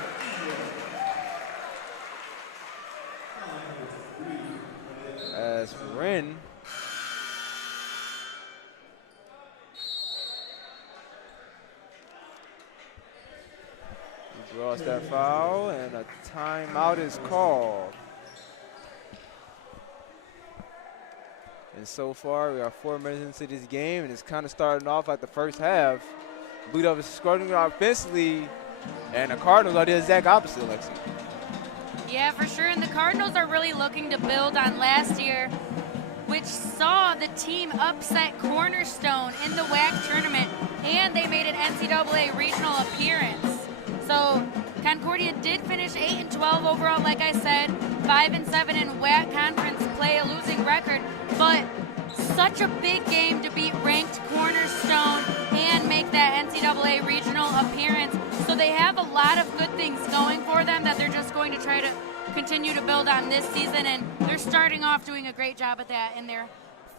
As Wren draws that foul, and a timeout is called. And so far, we are 4 minutes into this game, and it's kind of starting off like the first half. Blue Devils struggling offensively, and the Cardinals are the exact opposite, Lexi. Yeah, for sure. And the Cardinals are really looking to build on last year, which saw the team upset Cornerstone in the WAC tournament, and they made an NCAA regional appearance. So Concordia did finish 8-12 overall, like I said, 5-7 in WAC conference play, a losing record, but such a big game to beat ranked Cornerstone and make that NCAA regional appearance. So they have a lot of good things going for them that they're just going to try to continue to build on this season, and they're starting off doing a great job at that in their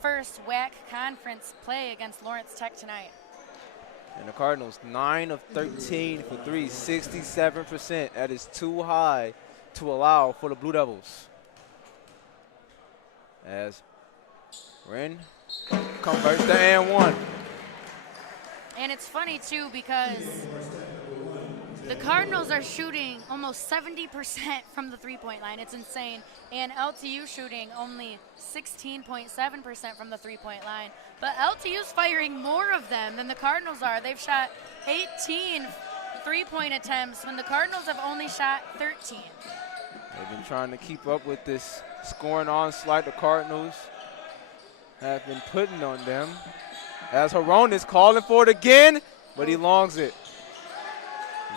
first WAC conference play against Lawrence Tech tonight. And the Cardinals 9 of 13 for 3, 67%. That is too high to allow for the Blue Devils. As Wren converts to and 1. And it's funny too because the Cardinals are shooting almost 70% from the three-point line. It's insane. And LTU shooting only 16.7% from the three-point line. But LTU's firing more of them than the Cardinals are. They've shot 18 three-point attempts when the Cardinals have only shot 13. They've been trying to keep up with this scoring onslaught the Cardinals have been putting on them. As Haranis calling for it again, but he longs it.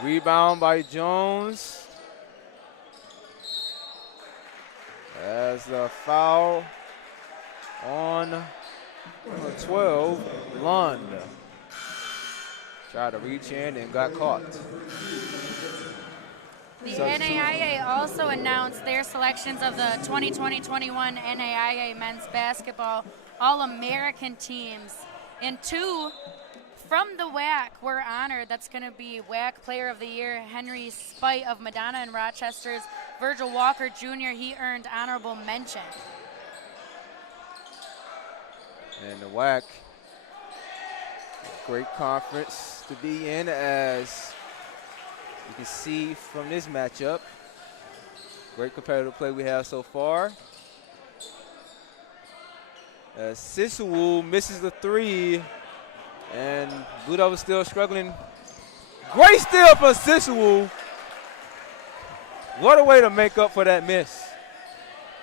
Rebound by Jones. As the foul on number 12, Lund. Tried to reach in and got caught. The NAIA also announced their selections of the 2020-21 NAIA men's basketball All-American teams. And 2 from the WAC were honored. That's going to be WAC Player of the Year, Henry Spite of Madonna and Rochester's Virgil Walker Jr. He earned honorable mention. And the WAC, great conference to be in, as you can see from this matchup. Great competitive play we have so far. As Sissewu misses the 3, and Blue Devils still struggling. Great steal for Sissewu. What a way to make up for that miss.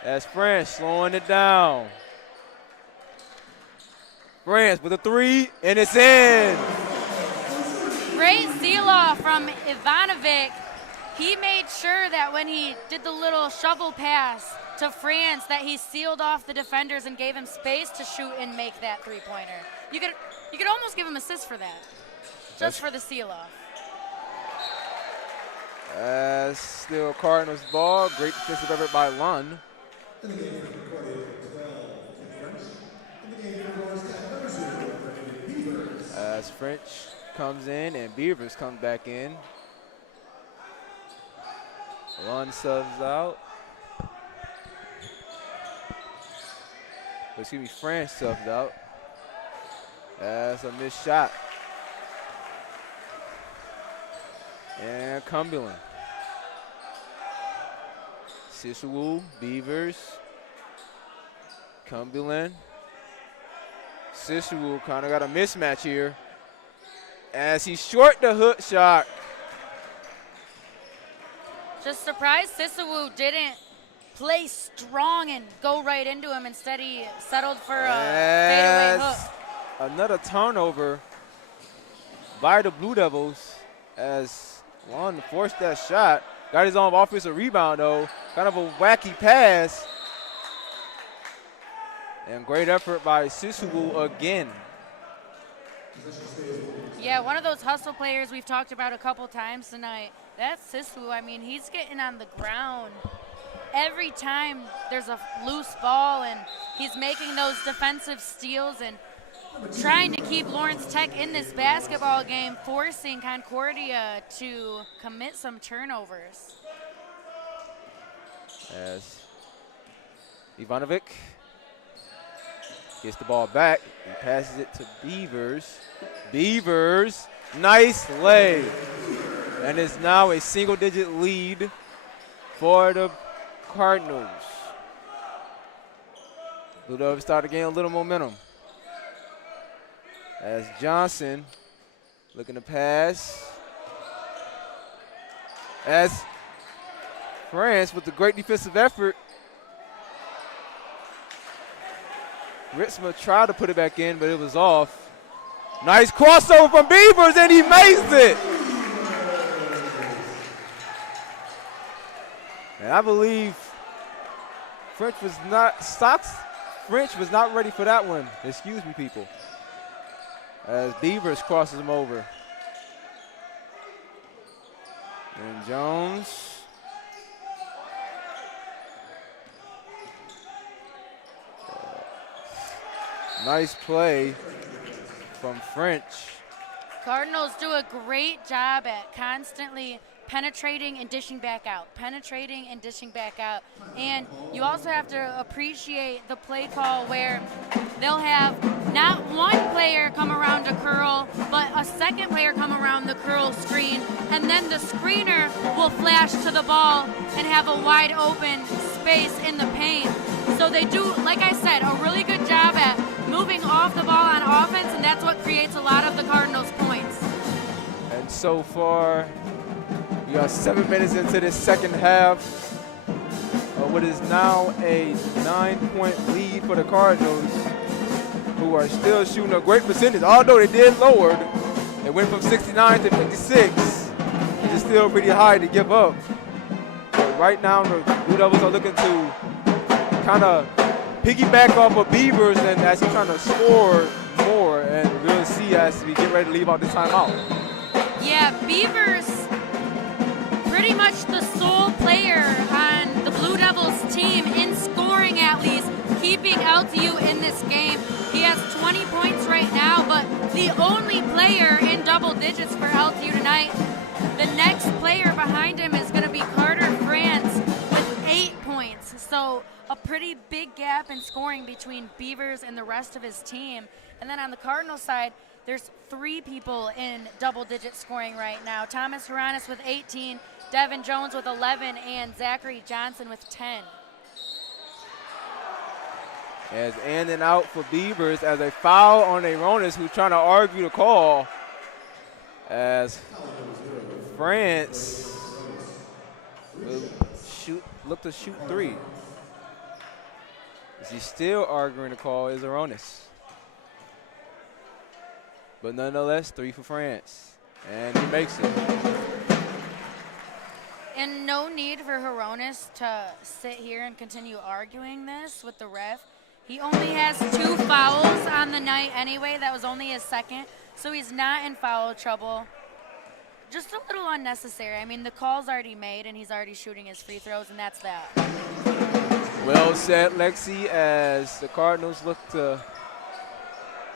As French slowing it down. France with a 3, and it's in. Great seal-off from Ivanovic. He made sure that when he did the little shovel pass to France that he sealed off the defenders and gave him space to shoot and make that three-pointer. You could almost give him assist for that, just for the seal-off. Still Cardinals ball. Great defensive effort by Lund. As French comes in and Beavers comes back in. Lund subs out. Excuse me, France subs out. That's a missed shot. And Cumberland. Sissewu, Beavers. Cumberland. Sissewu kind of got a mismatch here as he short the hook shot. Just surprised Sissewu didn't play strong and go right into him. Instead, he settled for a fadeaway hook. Another turnover by the Blue Devils as Lund forced that shot. Got his own offensive rebound, though. Kind of a wacky pass. And great effort by Sissewu again. Yeah, one of those hustle players we've talked about a couple times tonight. That's Sissewu. I mean, he's getting on the ground every time there's a loose ball, and he's making those defensive steals and trying to keep Lawrence Tech in this basketball game, forcing Concordia to commit some turnovers. As Ivanovic gets the ball back and passes it to Beavers. Beavers, nice lay. And it's now a single-digit lead for the Cardinals. Blue Devils start to gain a little momentum. As Johnson looking to pass. As France with the great defensive effort. Ritzma tried to put it back in, but it was off. Nice crossover from Beavers, and he makes it. And I believe French was not ready for that one. Excuse me, people. As Beavers crosses him over. And Jones. Nice play from French. Cardinals do a great job at constantly penetrating and dishing back out, penetrating and dishing back out. And you also have to appreciate the play call where they'll have not one player come around a curl, but a second player come around the curl screen, and then the screener will flash to the ball and have a wide open space in the paint. So they do, like I said, a really good job at moving off the ball on offense, and that's what creates a lot of the Cardinals' points. And so far, we are 7 minutes into this second half. What is now a 9-point lead for the Cardinals, who are still shooting a great percentage. Although they did lower, they went from 69 to 56. It's still pretty high to give up. But right now, the Blue Devils are looking to kind of piggyback off of Beavers and as he's trying to score more, and we'll see as we get ready to leave out this timeout. Yeah, Beavers pretty much the sole player on the Blue Devils team in scoring, at least, keeping LTU in this game. He has 20 points right now, but the only player in double digits for LTU tonight. The next player behind him is going to be Carter France with 8 points. So a pretty big gap in scoring between Beavers and the rest of his team. And then on the Cardinals side, there's 3 people in double-digit scoring right now. Thomas Haranis with 18, Devin Jones with 11, and Zachary Johnson with 10. As in and out for Beavers as a foul on Aronis, who's trying to argue the call. As France will look to shoot 3. As he's still arguing the call is Aronis. But nonetheless, 3 for France. And he makes it. And no need for Horonis to sit here and continue arguing this with the ref. He only has 2 fouls on the night anyway. That was only his second. So he's not in foul trouble. Just a little unnecessary. I mean, the call's already made, and he's already shooting his free throws, and that's that. Well said, Lexi, as the Cardinals look to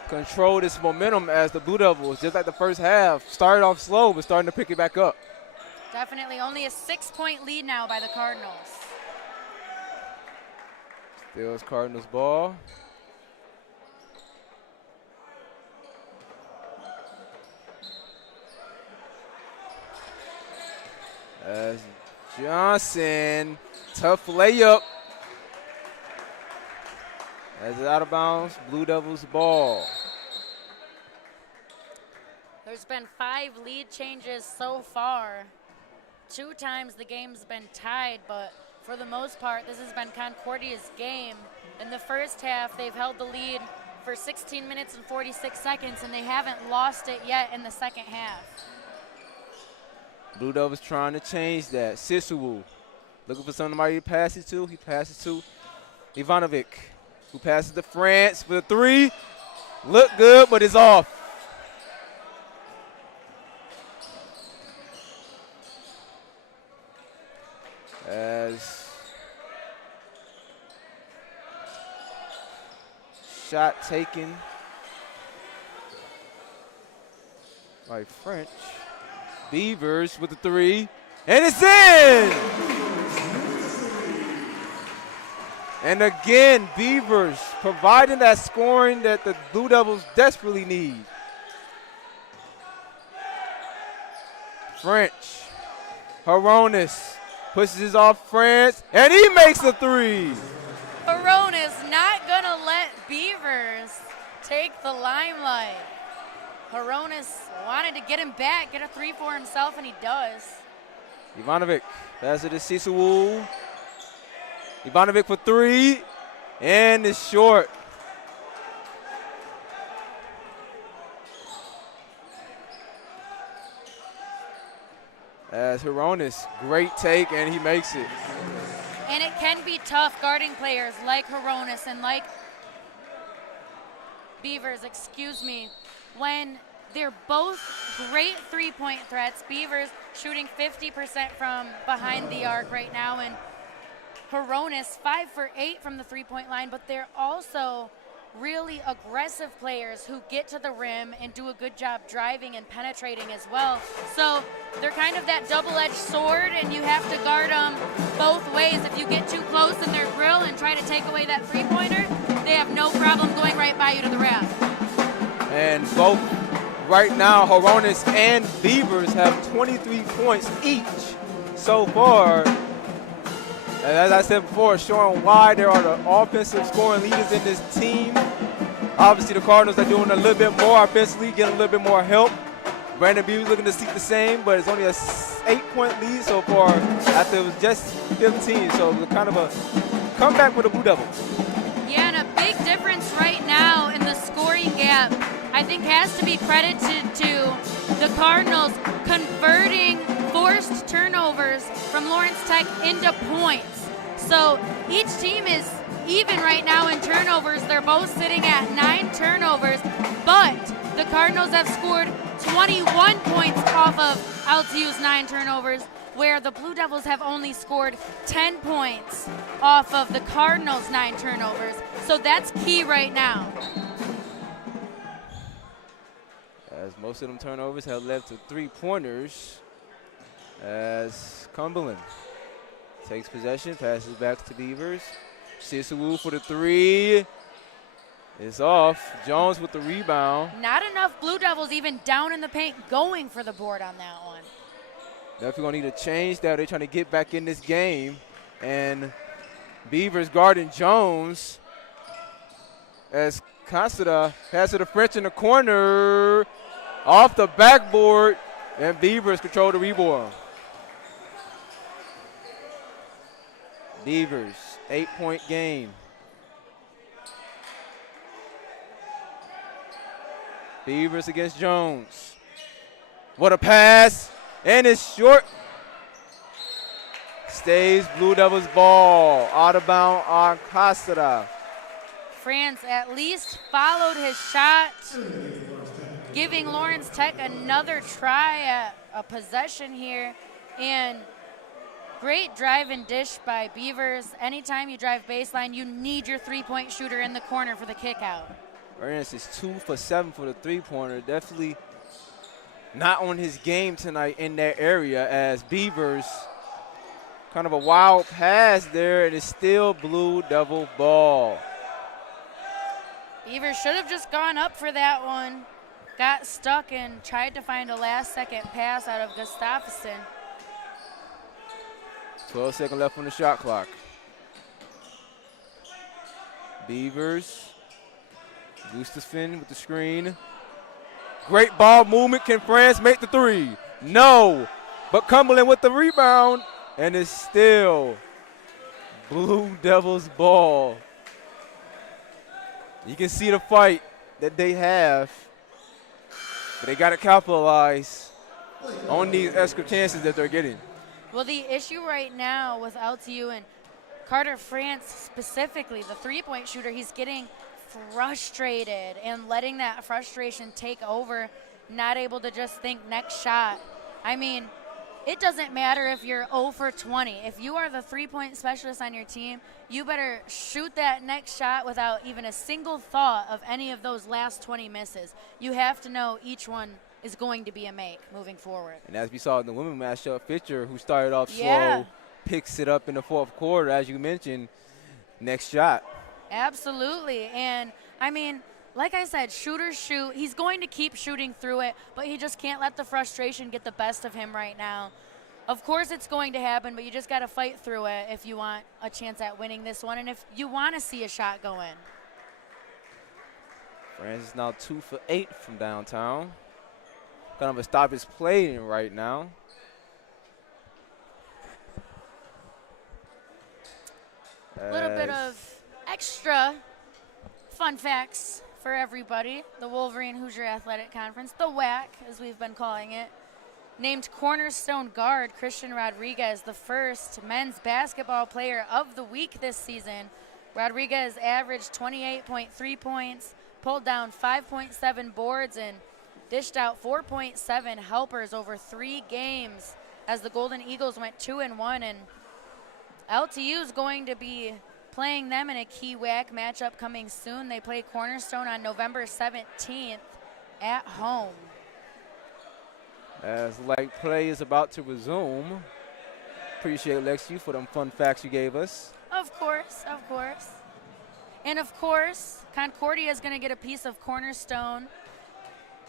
control this momentum as the Blue Devils, just like the first half, started off slow but starting to pick it back up. Definitely only a 6-point lead now by the Cardinals. Still is Cardinals ball. As Johnson, tough layup. As it's out of bounds, Blue Devils ball. There's been 5 lead changes so far. 2 times the game's been tied, but for the most part, this has been Concordia's game. In the first half, they've held the lead for 16 minutes and 46 seconds, and they haven't lost it yet in the second half. Blue Devils trying to change that. Sisuwu looking for somebody to pass it to. He passes to Ivanovic, who passes to France for the 3. Look good, but it's off. As shot taken by French. Beavers with the 3, and it's in! And again, Beavers providing that scoring that the Blue Devils desperately need. French, Horonis pushes off France, and he makes the 3. Horonis not gonna let Beavers take the limelight. Horonis wanted to get him back, get a 3 for himself, and he does. Ivanovic, pass it to Sisuwu. Ivanovic for 3, and it's short. As Horonis, great take, and he makes it. And it can be tough guarding players like Horonis and like Beavers, when they're both great 3-point threats. Beavers shooting 50% from behind the arc right now, and Horonis 5 for 8 from the 3-point line, but they're also really aggressive players who get to the rim and do a good job driving and penetrating as well. So they're kind of that double-edged sword, and you have to guard them both ways. If you get too close in their grill and try to take away that 3-pointer, they have no problem going right by you to the rim. And both right now, Horonis and Beavers have 23 points each so far. And as I said before, showing why there are the offensive scoring leaders in this team. Obviously, the Cardinals are doing a little bit more offensively, getting a little bit more help. Brandon Beavers looking to seek the same, but it's only a 8-point lead so far after it was just 15. So it was kind of a comeback for the Blue Devils. Yeah, and a big difference right now in the scoring gap, I think, has to be credited to the Cardinals converting forced turnovers from Lawrence Tech into points. So each team is even right now in turnovers. They're both sitting at 9 turnovers, but the Cardinals have scored 21 points off of LTU's 9 turnovers, where the Blue Devils have only scored 10 points off of the Cardinals' 9 turnovers. So that's key right now. As most of them turnovers have led to 3-pointers, as Cumberland takes possession, passes back to Beavers. Sisulu for the 3. It's off. Jones with the rebound. Not enough Blue Devils even down in the paint going for the board on that one. Definitely going to need a change there. They're trying to get back in this game. And Beavers guarding Jones as Constata has to the French in the corner. Off the backboard, and Beavers control the rebound. Beavers, 8-point game. Beavers against Jones. What a pass, and it's short. Stays Blue Devils ball, out of bound on Constata. France at least followed his shot, giving Lawrence Tech another try at a possession here. And great drive and dish by Beavers. Anytime you drive baseline, you need your 3-point shooter in the corner for the kick out. Lawrence is 2 for 7 for the 3-pointer. Definitely not on his game tonight in that area, as Beavers, kind of a wild pass there, and it's still Blue Devil ball. Beavers should have just gone up for that one. Got stuck and tried to find a last-second pass out of Gustafsson. 12 seconds left on the shot clock. Beavers. Gustafsson with the screen. Great ball movement. Can France make the 3? No. But Cumberland with the rebound. And it's still Blue Devils ball. You can see the fight that they have. But they got to capitalize on these extra chances that they're getting. Well, the issue right now with LTU and Carter France specifically, the 3-point shooter, he's getting frustrated and letting that frustration take over, not able to just think next shot. I mean, it doesn't matter if you're 0 for 20. If you are the 3-point specialist on your team, you better shoot that next shot without even a single thought of any of those last 20 misses. You have to know each one is going to be a make moving forward. And as we saw in the women's matchup, Fisher, who started off slow, picks it up in the fourth quarter, as you mentioned, next shot. Absolutely. And, I mean, like I said, shooters shoot. He's going to keep shooting through it, but he just can't let the frustration get the best of him right now. Of course it's going to happen, but you just got to fight through it if you want a chance at winning this one and if you want to see a shot go in. France is now 2 for 8 from downtown. Kind of a stoppage play right now. A little bit of extra fun facts for everybody. The Wolverine Hoosier Athletic Conference, the WAC as we've been calling it, named cornerstone guard Christian Rodriguez the first men's basketball player of the week this season. Rodriguez averaged 28.3 points, pulled down 5.7 boards, and dished out 4.7 helpers over 3 games as the Golden Eagles went 2-1. And LTU is going to be playing them in a key WAC matchup coming soon. They play Cornerstone on November 17th at home. As like play is about to resume. Appreciate Lexi for them fun facts you gave us. Of course, of course. And of course, Concordia is going to get a piece of Cornerstone.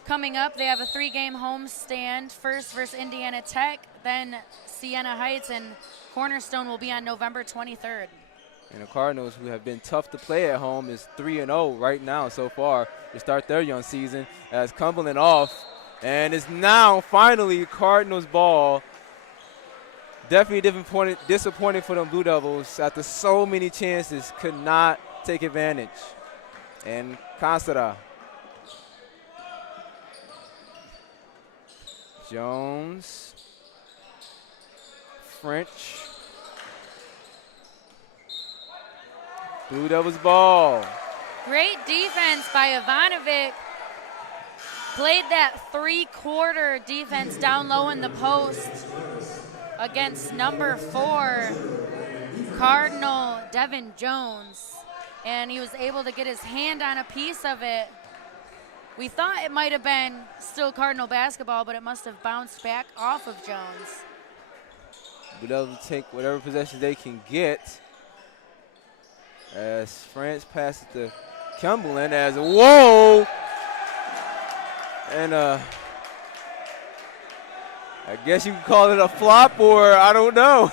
Coming up, they have a 3-game homestand, first versus Indiana Tech, then Siena Heights, and Cornerstone will be on November 23rd. And the Cardinals, who have been tough to play at home, is 3-0 right now so far to start their young season, as Cumberland off. And it's now finally Cardinals ball. Definitely disappointing for them Blue Devils after so many chances, could not take advantage. And Constata. Jones. French. Blue Devils ball. Great defense by Ivanovic. played that three-quarter defense down low in the post against number 4, Cardinal Devin Jones. And he was able to get his hand on a piece of it. We thought it might have been still Cardinal basketball, but it must have bounced back off of Jones. But they'll take whatever possession they can get. As France passes to Cumberland as, whoa! And I guess you can call it a flop, or I don't know.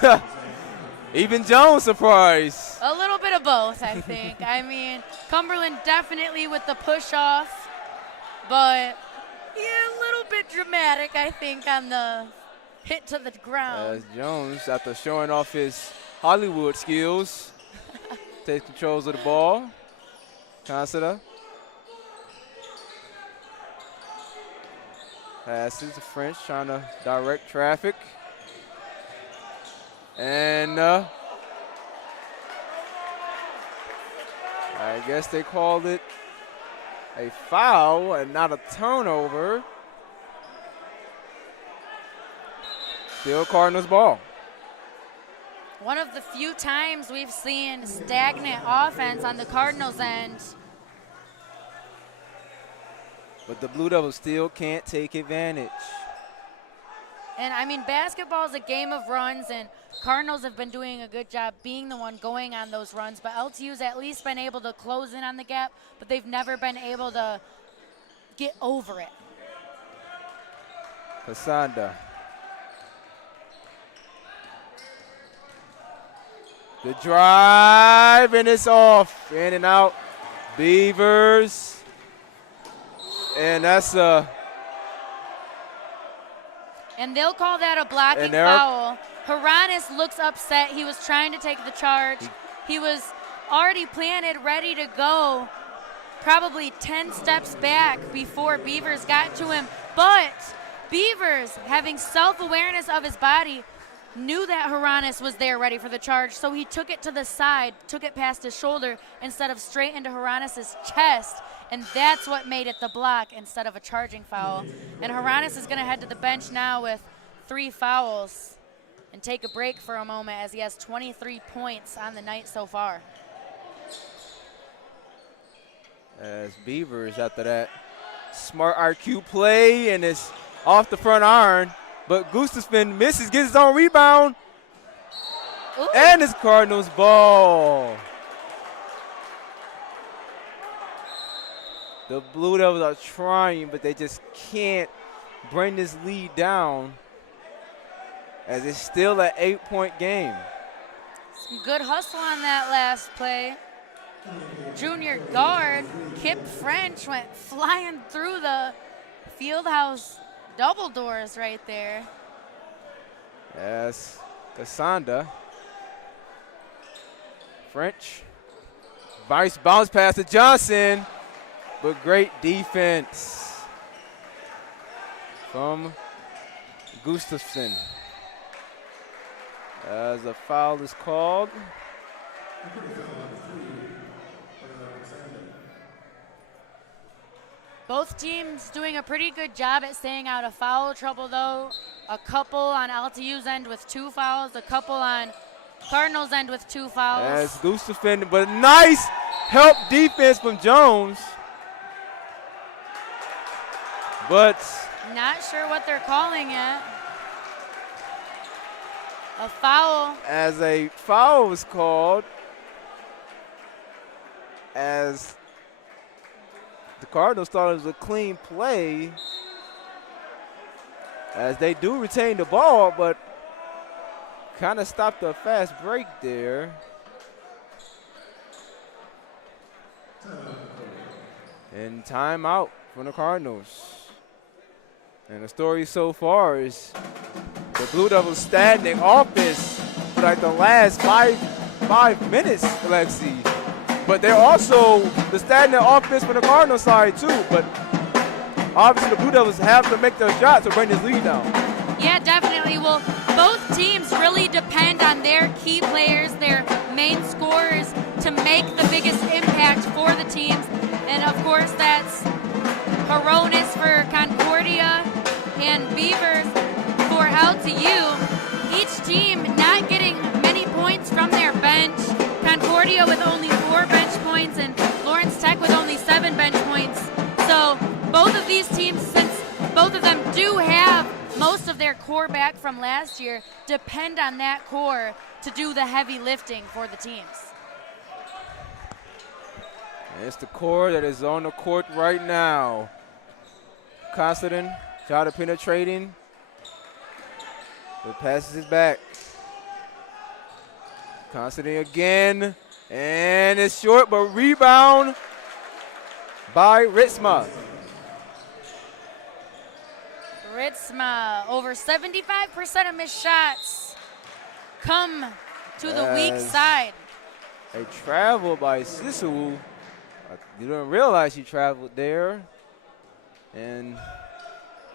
Even Jones surprised. A little bit of both, I think. I mean, Cumberland definitely with the push-off, but yeah, a little bit dramatic, I think, on the hit to the ground. As Jones, after showing off his Hollywood skills, takes controls of the ball. Consider. Passes to French, trying to direct traffic. And I guess they called it a foul and not a turnover. Still Cardinals ball. One of the few times we've seen stagnant offense on the Cardinals' end. But the Blue Devils still can't take advantage. And, I mean, basketball is a game of runs, and Cardinals have been doing a good job being the one going on those runs. But LTU's at least been able to close in on the gap, but they've never been able to get over it. Cassandra. The drive, and it's off. In and out. Beavers. And that's and they'll call that a blocking foul. Haranis looks upset. He was trying to take the charge. He was already planted, ready to go, probably 10 steps back before Beavers got to him. But Beavers, having self-awareness of his body, knew that Haranis was there ready for the charge, so he took it to the side, took it past his shoulder instead of straight into Haranis' chest, and that's what made it the block instead of a charging foul. And Haranis is going to head to the bench now with 3 fouls and take a break for a moment as he has 23 points on the night so far. As Beavers, after that smart RQ play, and it's off the front iron, but Gustafson misses, gets his own rebound. Ooh. And it's Cardinals ball. The Blue Devils are trying, but they just can't bring this lead down, as it's still an 8-point game. Some good hustle on that last play. Junior guard, Kip French, went flying through the field house double doors right there. Yes, Cassandra. French. Vice bounce pass to Johnson, but great defense from Gustafson. As a foul is called. Both teams doing a pretty good job at staying out of foul trouble, though. A couple on LTU's end with 2 fouls, a couple on Cardinals' end with 2 fouls. As Gustafson, but nice help defense from Jones. But not sure what they're calling it. A foul. As a foul was called, as the Cardinals thought it was a clean play, as they do retain the ball, but kind of stopped a fast break there. And timeout from the Cardinals. And the story so far is the Blue Devils stagnant offense for like the last five minutes, Alexi. But they're also the stagnant offense for the Cardinals side too. But obviously the Blue Devils have to make their shots to bring this lead down. Yeah, definitely. Well, both teams really depend on their key players, their main scorers, to make the biggest impact for the teams. And of course, that's Horonis for Concordia, and Beavers for LTU. Each team not getting many points from their bench. Concordia with only 4 bench points and Lawrence Tech with only 7 bench points. So both of these teams, since both of them do have most of their core back from last year, depend on that core to do the heavy lifting for the teams. And it's the core that is on the court right now. Constantine, try to penetrating. But passes it back. Constantine again. And it's short, but rebound by Ritzma. Ritzma, over 75% of missed shots come to the weak side. A travel by Sisu. You didn't realize he traveled there. And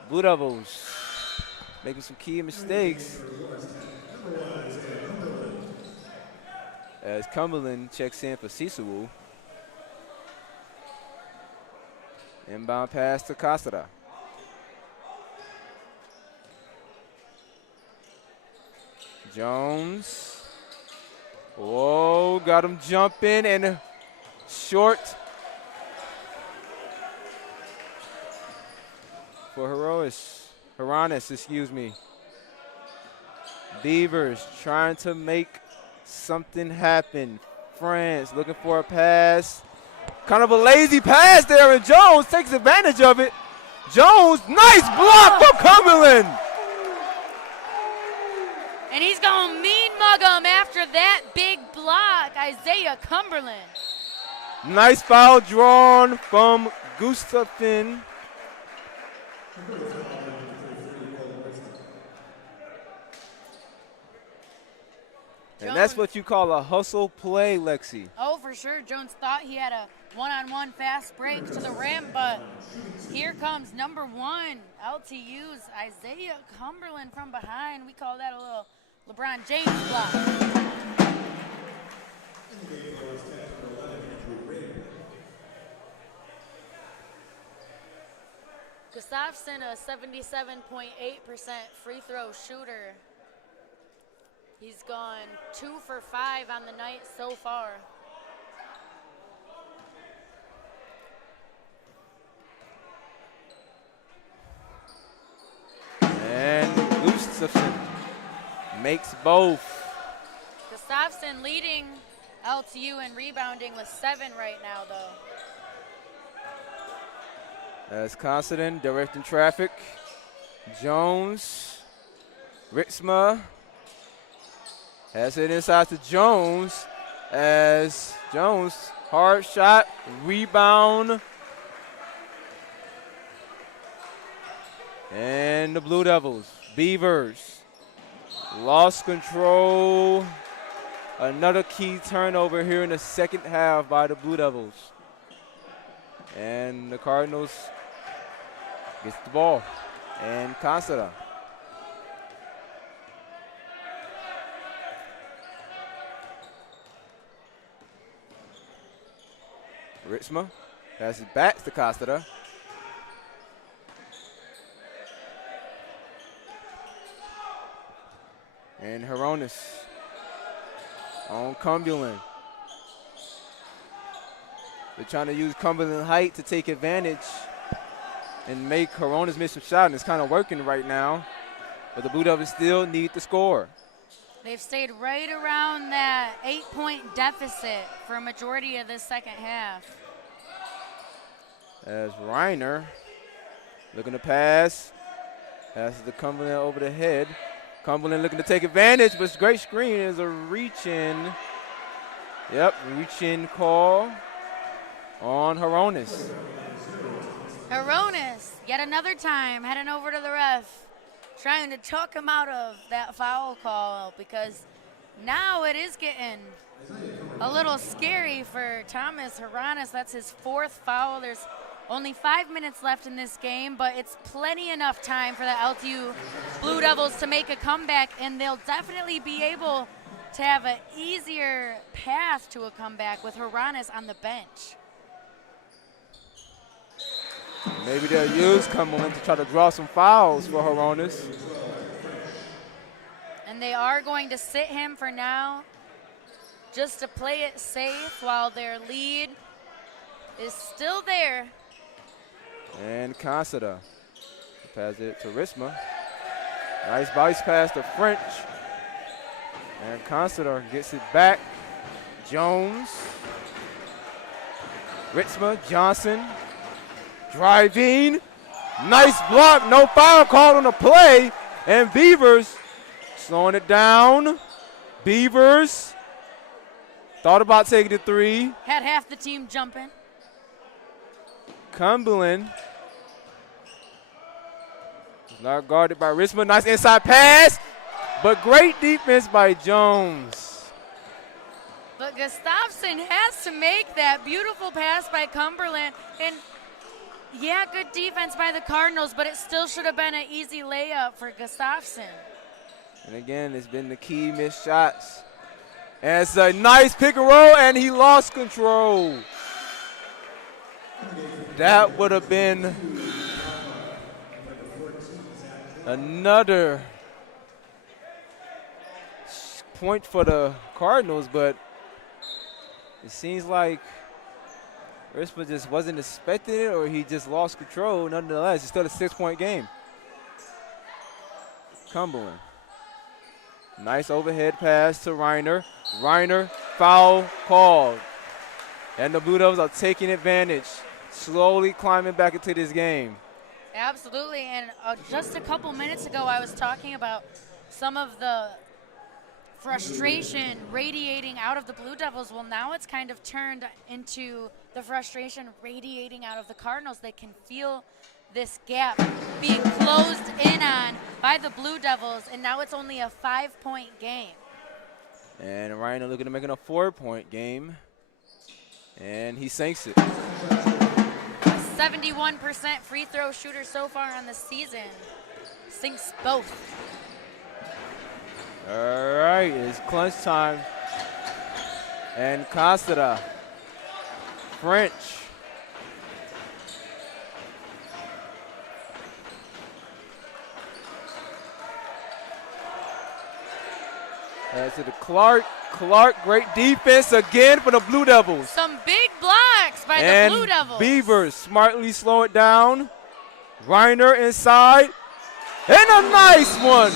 Blue Devils making some key mistakes. As Cumberland checks in for Sisu. Inbound pass to Casada. Jones. Whoa, got him jumping and short for Horonis, excuse me. Beavers trying to make something happen. France looking for a pass. Kind of a lazy pass there, and Jones takes advantage of it. Jones, nice block from Cumberland. And he's going to mean mug him after that big block, Isaiah Cumberland. Nice foul drawn from Gustafson. And that's what you call a hustle play, Lexi. Oh, for sure. Jones thought he had a one-on-one fast break to the rim, but here comes number 1, LTU's Isaiah Cumberland from behind. We call that a little LeBron James block. Gustafson, a 77.8% free throw shooter. He's gone 2 for 5 on the night so far. And Gustafson makes both. Gustafson leading LTU in rebounding with 7 right now, though. As Constantine directing traffic. Jones, Ritzma has it inside to Jones as Jones, hard shot, rebound. And the Blue Devils, Beavers, lost control. Another key turnover here in the second half by the Blue Devils. And the Cardinals gets the ball. And Casada. Ritzma passes back to Casada. And Horonis on Cumberland. They're trying to use Cumberland height to take advantage and make Horonis miss some shot, and it's kind of working right now. But the Blue Devils still need to score. They've stayed right around that 8-point deficit for a majority of this second half. As Reiner looking to pass. Passes to Cumberland over the head. Cumberland looking to take advantage, but it's a great screen. Is a reach-in. Yep, reach-in call on Horonis. Horonis, yet another time, heading over to the ref, trying to talk him out of that foul call because now it is getting a little scary for Thomas Horonis. That's his 4th foul. There's only 5 minutes left in this game, but it's plenty enough time for the LTU Blue Devils to make a comeback, and they'll definitely be able to have an easier path to a comeback with Horonis on the bench. Maybe they'll use Cumberland to try to draw some fouls for Horonis. And they are going to sit him for now just to play it safe while their lead is still there. And Considine pass it to Risma. Nice bounce pass to French. And Considine gets it back. Jones. Ritzma, Johnson. Driving. Nice block. No foul called on the play. And Beavers slowing it down. Beavers thought about taking the three. Had half the team jumping. Cumberland is not guarded by Risma. Nice inside pass, but great defense by Jones. But Gustafson has to make that beautiful pass by Cumberland. And yeah, good defense by the Cardinals, but it still should have been an easy layup for Gustafson. And again, it's been the key missed shots. And it's a nice pick and roll, and he lost control. That would have been another point for the Cardinals, but it seems like Rispa just wasn't expecting it, or he just lost control. Nonetheless, it's still a 6-point game. Cumberland. Nice overhead pass to Reiner. Reiner, foul called. And the Blue Devils are taking advantage, slowly climbing back into this game. Absolutely, and just a couple minutes ago I was talking about some of the frustration radiating out of the Blue Devils. Well, now it's kind of turned into the frustration radiating out of the Cardinals. They can feel this gap being closed in on by the Blue Devils, and now it's only a 5-point game. And Reiner looking to make it a 4-point game, and he sinks it. 71% free throw shooter so far on the season. Sinks both. All right, it's clutch time. And Considine, French. Pass to the Clark. Clark, great defense again for the Blue Devils. Some big blocks by the Blue Devils. Beavers smartly slow it down. Reiner inside. And a nice one.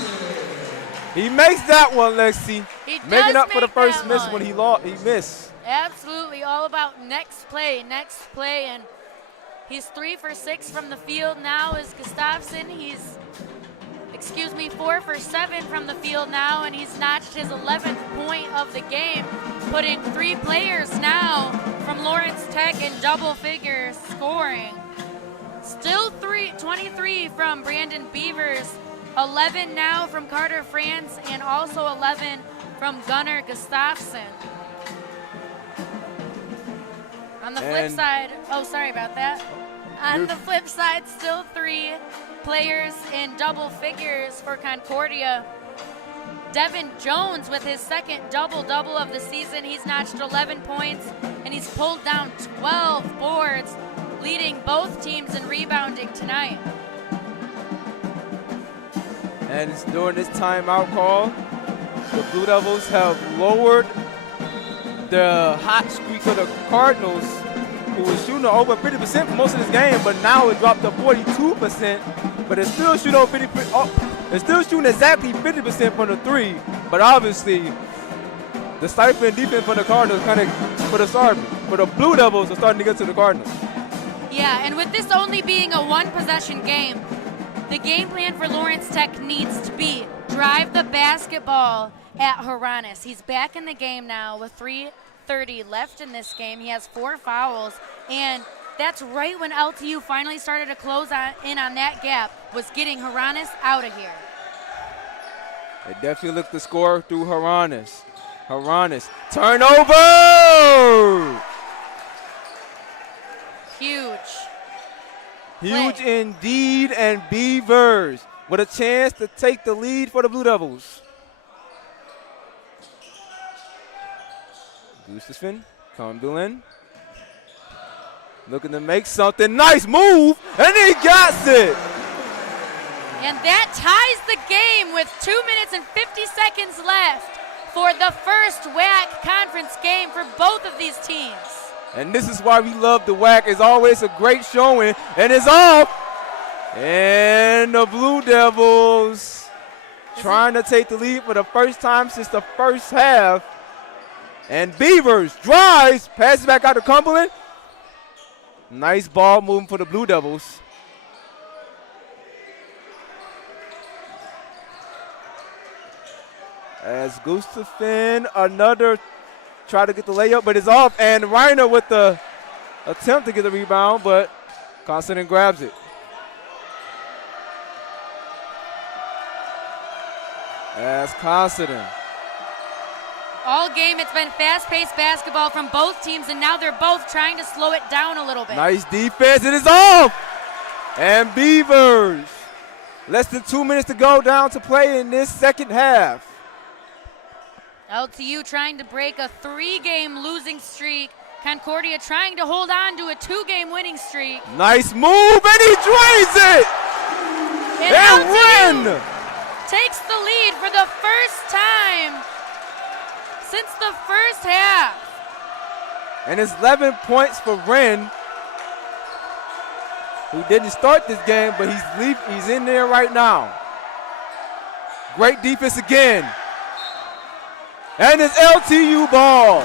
He makes that one, Lexi. Making up for the first miss when he missed. Absolutely, all about next play, and he's 3 for 6 from the field now is Gustafson. He's 4 for 7 from the field now, and he's notched his 11th point of the game, putting 3 players now from Lawrence Tech in double figures scoring. Still 23 from Brandon Beavers, 11 now from Carter France, and also 11 from Gunnar Gustafson. On the flip side, sorry about that. On the flip side, still 3 players in double figures for Concordia. Devin Jones with his second double-double of the season. He's notched 11 points, and he's pulled down 12 boards, leading both teams in rebounding tonight. And during this timeout call, the Blue Devils have lowered the hot streak of the Cardinals, who was shooting over 50% for most of this game, but now it dropped to 42%. But it's still shooting over 50%. It's still shooting exactly 50% from the three. But obviously, the stifling defense for the Cardinals kind of for the Blue Devils are starting to get to the Cardinals. Yeah, and with this only being a one-possession game, the game plan for Lawrence Tech needs to be drive the basketball at Horonis. He's back in the game now with 3:30 left in this game. He has 4 fouls, and that's right when LTU finally started to close in on that gap, was getting Horonis out of here. They definitely look to score through Horonis. Horonis, turnover! Huge indeed, and Beavers with a chance to take the lead for the Blue Devils. Gustafson, Cumberland. Looking to make something. Nice move, and he got it. And that ties the game with 2 minutes and 50 seconds left for the first WAC conference game for both of these teams. And this is why we love the WAC. It's always a great showing, and it's off. And the Blue Devils trying to take the lead for the first time since the first half. And Beavers drives, passes back out to Cumberland. Nice ball moving for the Blue Devils. As Gustafson, another try to get the layup, but it's off. And Reiner with the attempt to get the rebound, but Constantine grabs it. As Constantine. All game, it's been fast-paced basketball from both teams, and now they're both trying to slow it down a little bit. Nice defense, it is off! And Beavers, less than 2 minutes to go down to play in this second half. LTU trying to break a 3-game losing streak. Concordia trying to hold on to a 2-game winning streak. Nice move, and he drains it! And win! Takes the lead for the first time since the first half. And it's 11 points for Wren, who didn't start this game, but he's in there right now. Great defense again. And it's LTU ball.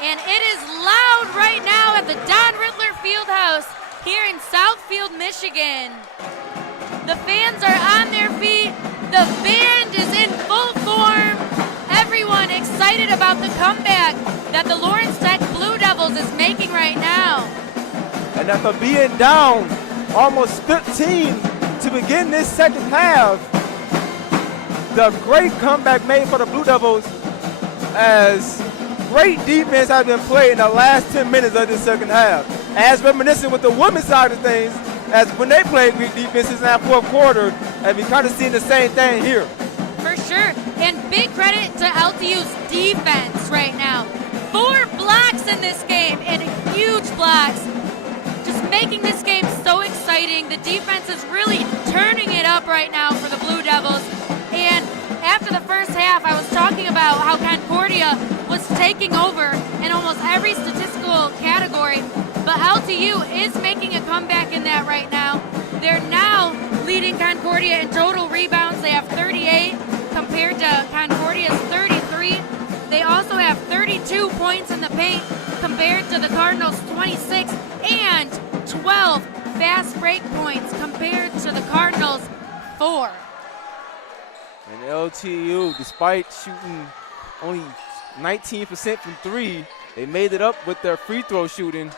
And it is loud right now at the Don Ridler Field House here in Southfield, Michigan. The fans are on their feet. The band is in full form. Everyone excited about the comeback that the Lawrence Tech Blue Devils is making right now. And after being down almost 15 to begin this second half, the great comeback made for the Blue Devils as great defense has been played in the last 10 minutes of this second half. As reminiscent with the women's side of things, as when they played great defenses in that fourth quarter, and we kind of seen the same thing here. For sure, and big credit to LTU's defense right now. 4 blocks in this game, and huge blocks. Just making this game so exciting. The defense is really turning it up right now for the Blue Devils. And after the first half, I was talking about how Concordia was taking over in almost every statistical category, but LTU is making a comeback in that right now. They're now leading Concordia in total rebounds. They have 38 compared to Concordia's 33. They also have 32 points in the paint compared to the Cardinals' 26 and 12 fast break points compared to the Cardinals' 4. And LTU, despite shooting only 19% from 3, they made it up with their free throw shooting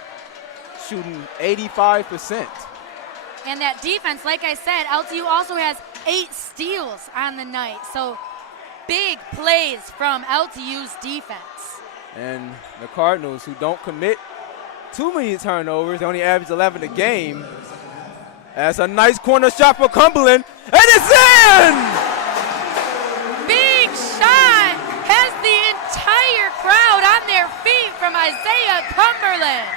85%. And that defense, like I said, LTU also has 8 steals on the night. So big plays from LTU's defense. And the Cardinals, who don't commit too many turnovers, they only average 11 a game. That's a nice corner shot for Cumberland, and it's in! Big shot has the entire crowd on their feet from Isaiah Cumberland.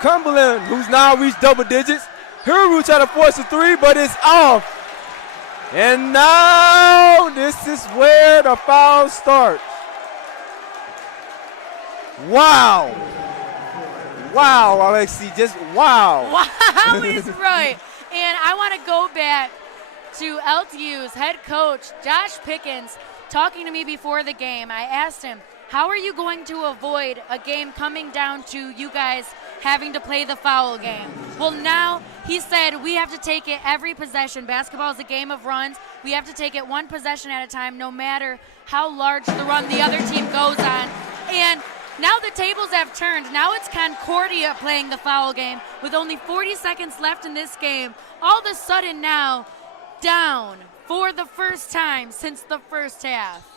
Cumberland, who's now reached double digits. Huru tried to force a 3, but it's off. And now this is where the foul starts. Wow. Wow, Alexi, just wow. Wow is right. And I want to go back to LTU's head coach, Josh Pickens, talking to me before the game. I asked him, how are you going to avoid a game coming down to you guys having to play the foul game? Well, now he said we have to take it every possession. Basketball is a game of runs. We have to take it one possession at a time, no matter how large the run the other team goes on. And now the tables have turned. Now it's Concordia playing the foul game with only 40 seconds left in this game. All of a sudden now, down for the first time since the first half.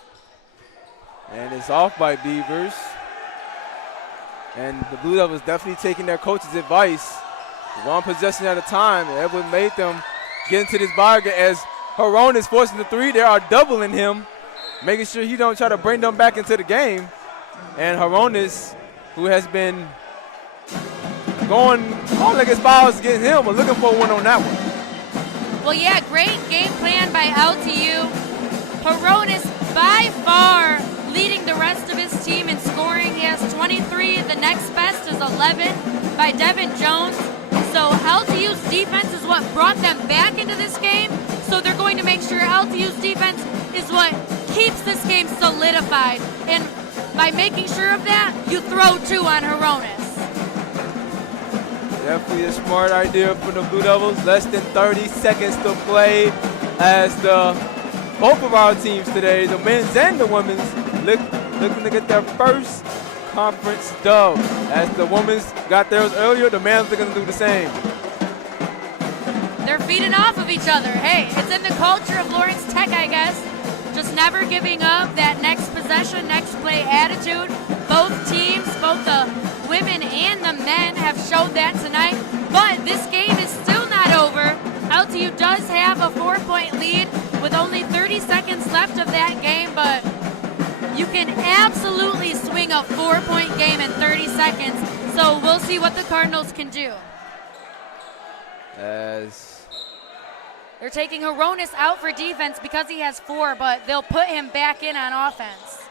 And it's off by Beavers. And the Blue Devils definitely taking their coach's advice. One possession at a time. That would make them get into this bargain as Haron is forcing the 3. They are doubling him, making sure he don't try to bring them back into the game. And Haronis, who has been calling like his fouls against him, but looking for one on that one. Well, yeah, great game plan by LTU. Horonis by far leading the rest of his team in scoring. He has 23. The next best is 11 by Devin Jones. So LTU's defense is what brought them back into this game. So they're going to make sure LTU's defense is what keeps this game solidified. And by making sure of that, you throw 2 on Horonis. Definitely a smart idea for the Blue Devils. Less than 30 seconds to play as both of our teams today, the men's and the women's, looking to get their first conference dub. As the women's got theirs earlier, the men's are going to do the same. They're feeding off of each other. Hey, it's in the culture of Lawrence Tech, I guess. Just never giving up that next possession, next play attitude. Both teams, both the women and the men have showed that tonight. But this game is still not over. LTU does have a 4-point lead with only 30 seconds left of that game, but you can absolutely swing a 4-point game in 30 seconds. So we'll see what the Cardinals can do. As they're taking Horonis out for defense because he has 4, but they'll put him back in on offense.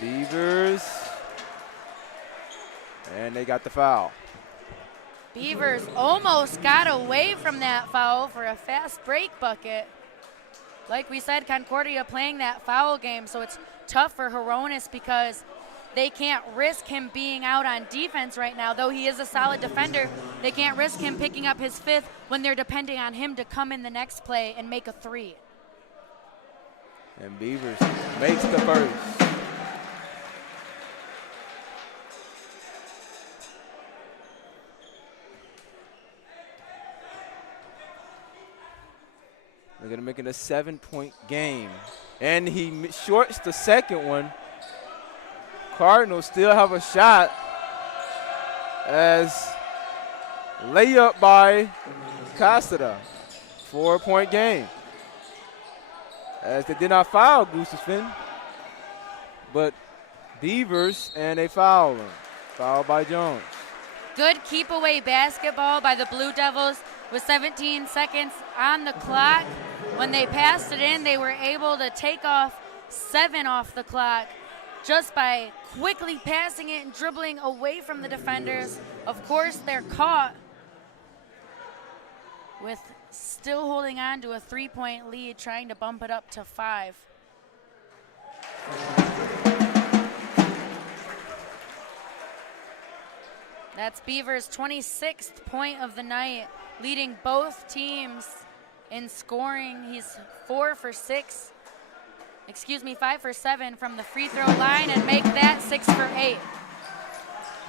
Beavers, and they got the foul. Beavers almost got away from that foul for a fast break bucket. Like we said, Concordia playing that foul game, so it's tough for Horonis because they can't risk him being out on defense right now. Though he is a solid defender, they can't risk him picking up his 5th when they're depending on him to come in the next play and make a 3. And Beavers makes the first. They're going to make it a 7-point game. And he shorts the second one. Cardinals still have a shot as layup by Casada. 4-point game. As they did not foul Gustafson, but Beavers, and they foul him. Fouled by Jones. Good keep away basketball by the Blue Devils with 17 seconds on the clock. When they passed it in, they were able to take off 7 off the clock just by quickly passing it and dribbling away from the defenders. Of course, they're caught with still holding on to a 3-point lead, trying to bump it up to 5. That's Beavers' 26th point of the night, leading both teams in scoring. He's 5 for 7 from the free throw line and make that 6 for 8.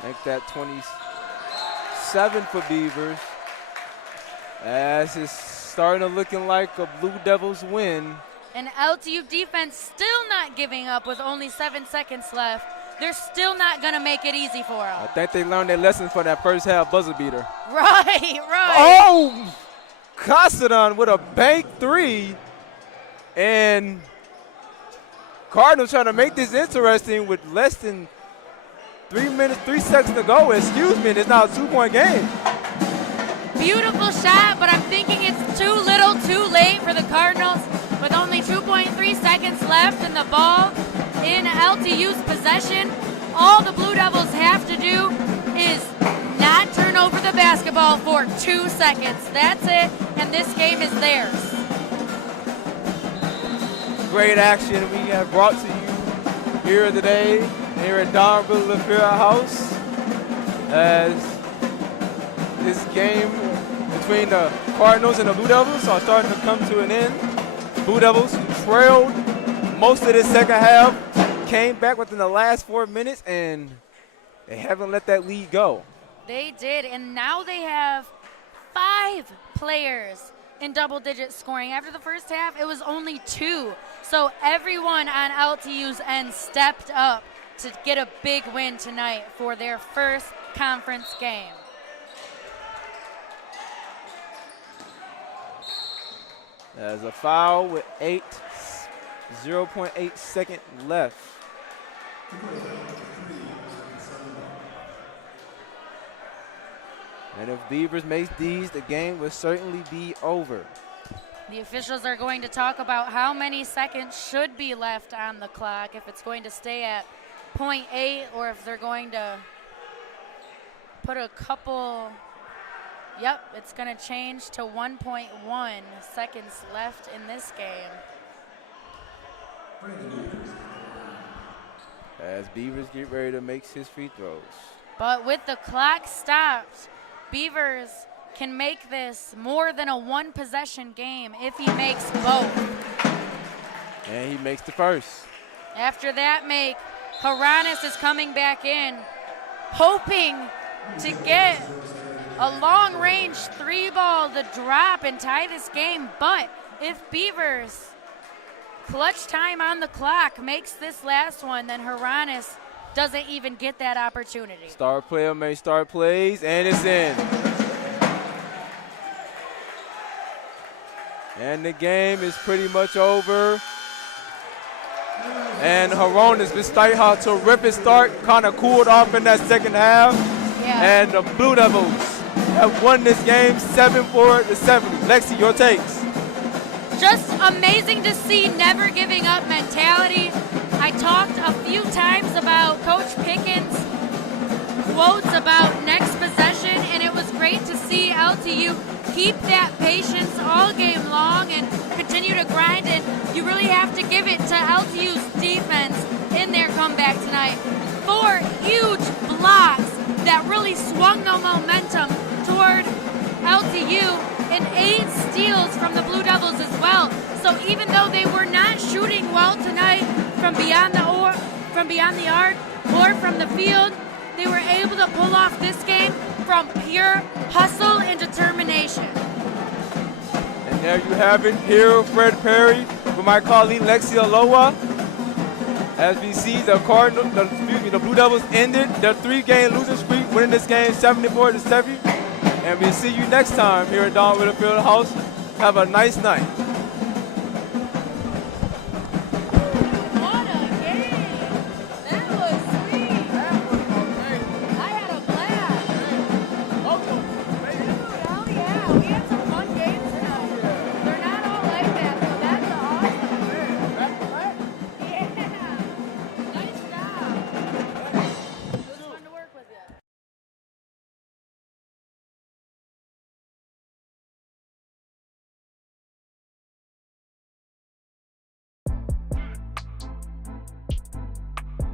Make that 27 for Beavers. As it's starting to looking like a Blue Devils win. And LTU defense still not giving up with only 7 seconds left. They're still not going to make it easy for them. I think they learned their lesson from that first half buzzer beater. Right. Oh! Casadon with a bank 3. And Cardinals trying to make this interesting with less than 3 seconds to go. Excuse me, it's now a 2-point game. Beautiful shot, but I'm thinking it's too little, too late for the Cardinals with only 2.3 seconds left and the ball in LTU's possession. All the Blue Devils have to do is not turn over the basketball for 2 seconds. That's it, and this game is theirs. Great action we have brought to you here today, here at Don Ridler Field House, as this game between the Cardinals and the Blue Devils are starting to come to an end. Blue Devils, who trailed most of this second half, came back within the last 4 minutes, and they haven't let that lead go. They did, and now they have 5 players in double-digit scoring. After the first half, it was only 2. So everyone on LTU's end stepped up to get a big win tonight for their first conference game. There's a foul with 0.8 second left. And if Beavers makes these, the game will certainly be over. The officials are going to talk about how many seconds should be left on the clock, if it's going to stay at 0.8 or if they're going to put a couple. Yep, it's going to change to 1.1 seconds left in this game. As Beavers get ready to make his free throws. But with the clock stopped, Beavers can make this more than a one-possession game if he makes both. And he makes the first. After that make, Haranis is coming back in, hoping to get a long-range three ball to drop and tie this game. But if Beavers, clutch time on the clock, makes this last one, then Haranis doesn't even get that opportunity. Star player may start plays, and it's in. And the game is pretty much over. And Haranis, despite how terrific start, kind of cooled off in that second half. Yeah. And the Blue Devils have won this game 74-70. Lexi, your takes. Just amazing to see never giving up mentality. I talked a few times about Coach Pickens' quotes about next possession, and it was great to see LTU keep that patience all game long and continue to grind. And you really have to give it to LTU's defense in their comeback tonight. 4 huge blocks that really swung the momentum toward LTU, and 8 steals from the Blue Devils as well. So even though they were not shooting well tonight from beyond the arc or from the field, they were able to pull off this game from pure hustle and determination. And there you have it. Here, Fred Perry with my colleague Lexi Aloha. As we see the Blue Devils ended their 3-game losing streak, winning this game 74-70. And we'll see you next time here at Don Ridler Field House. Have a nice night.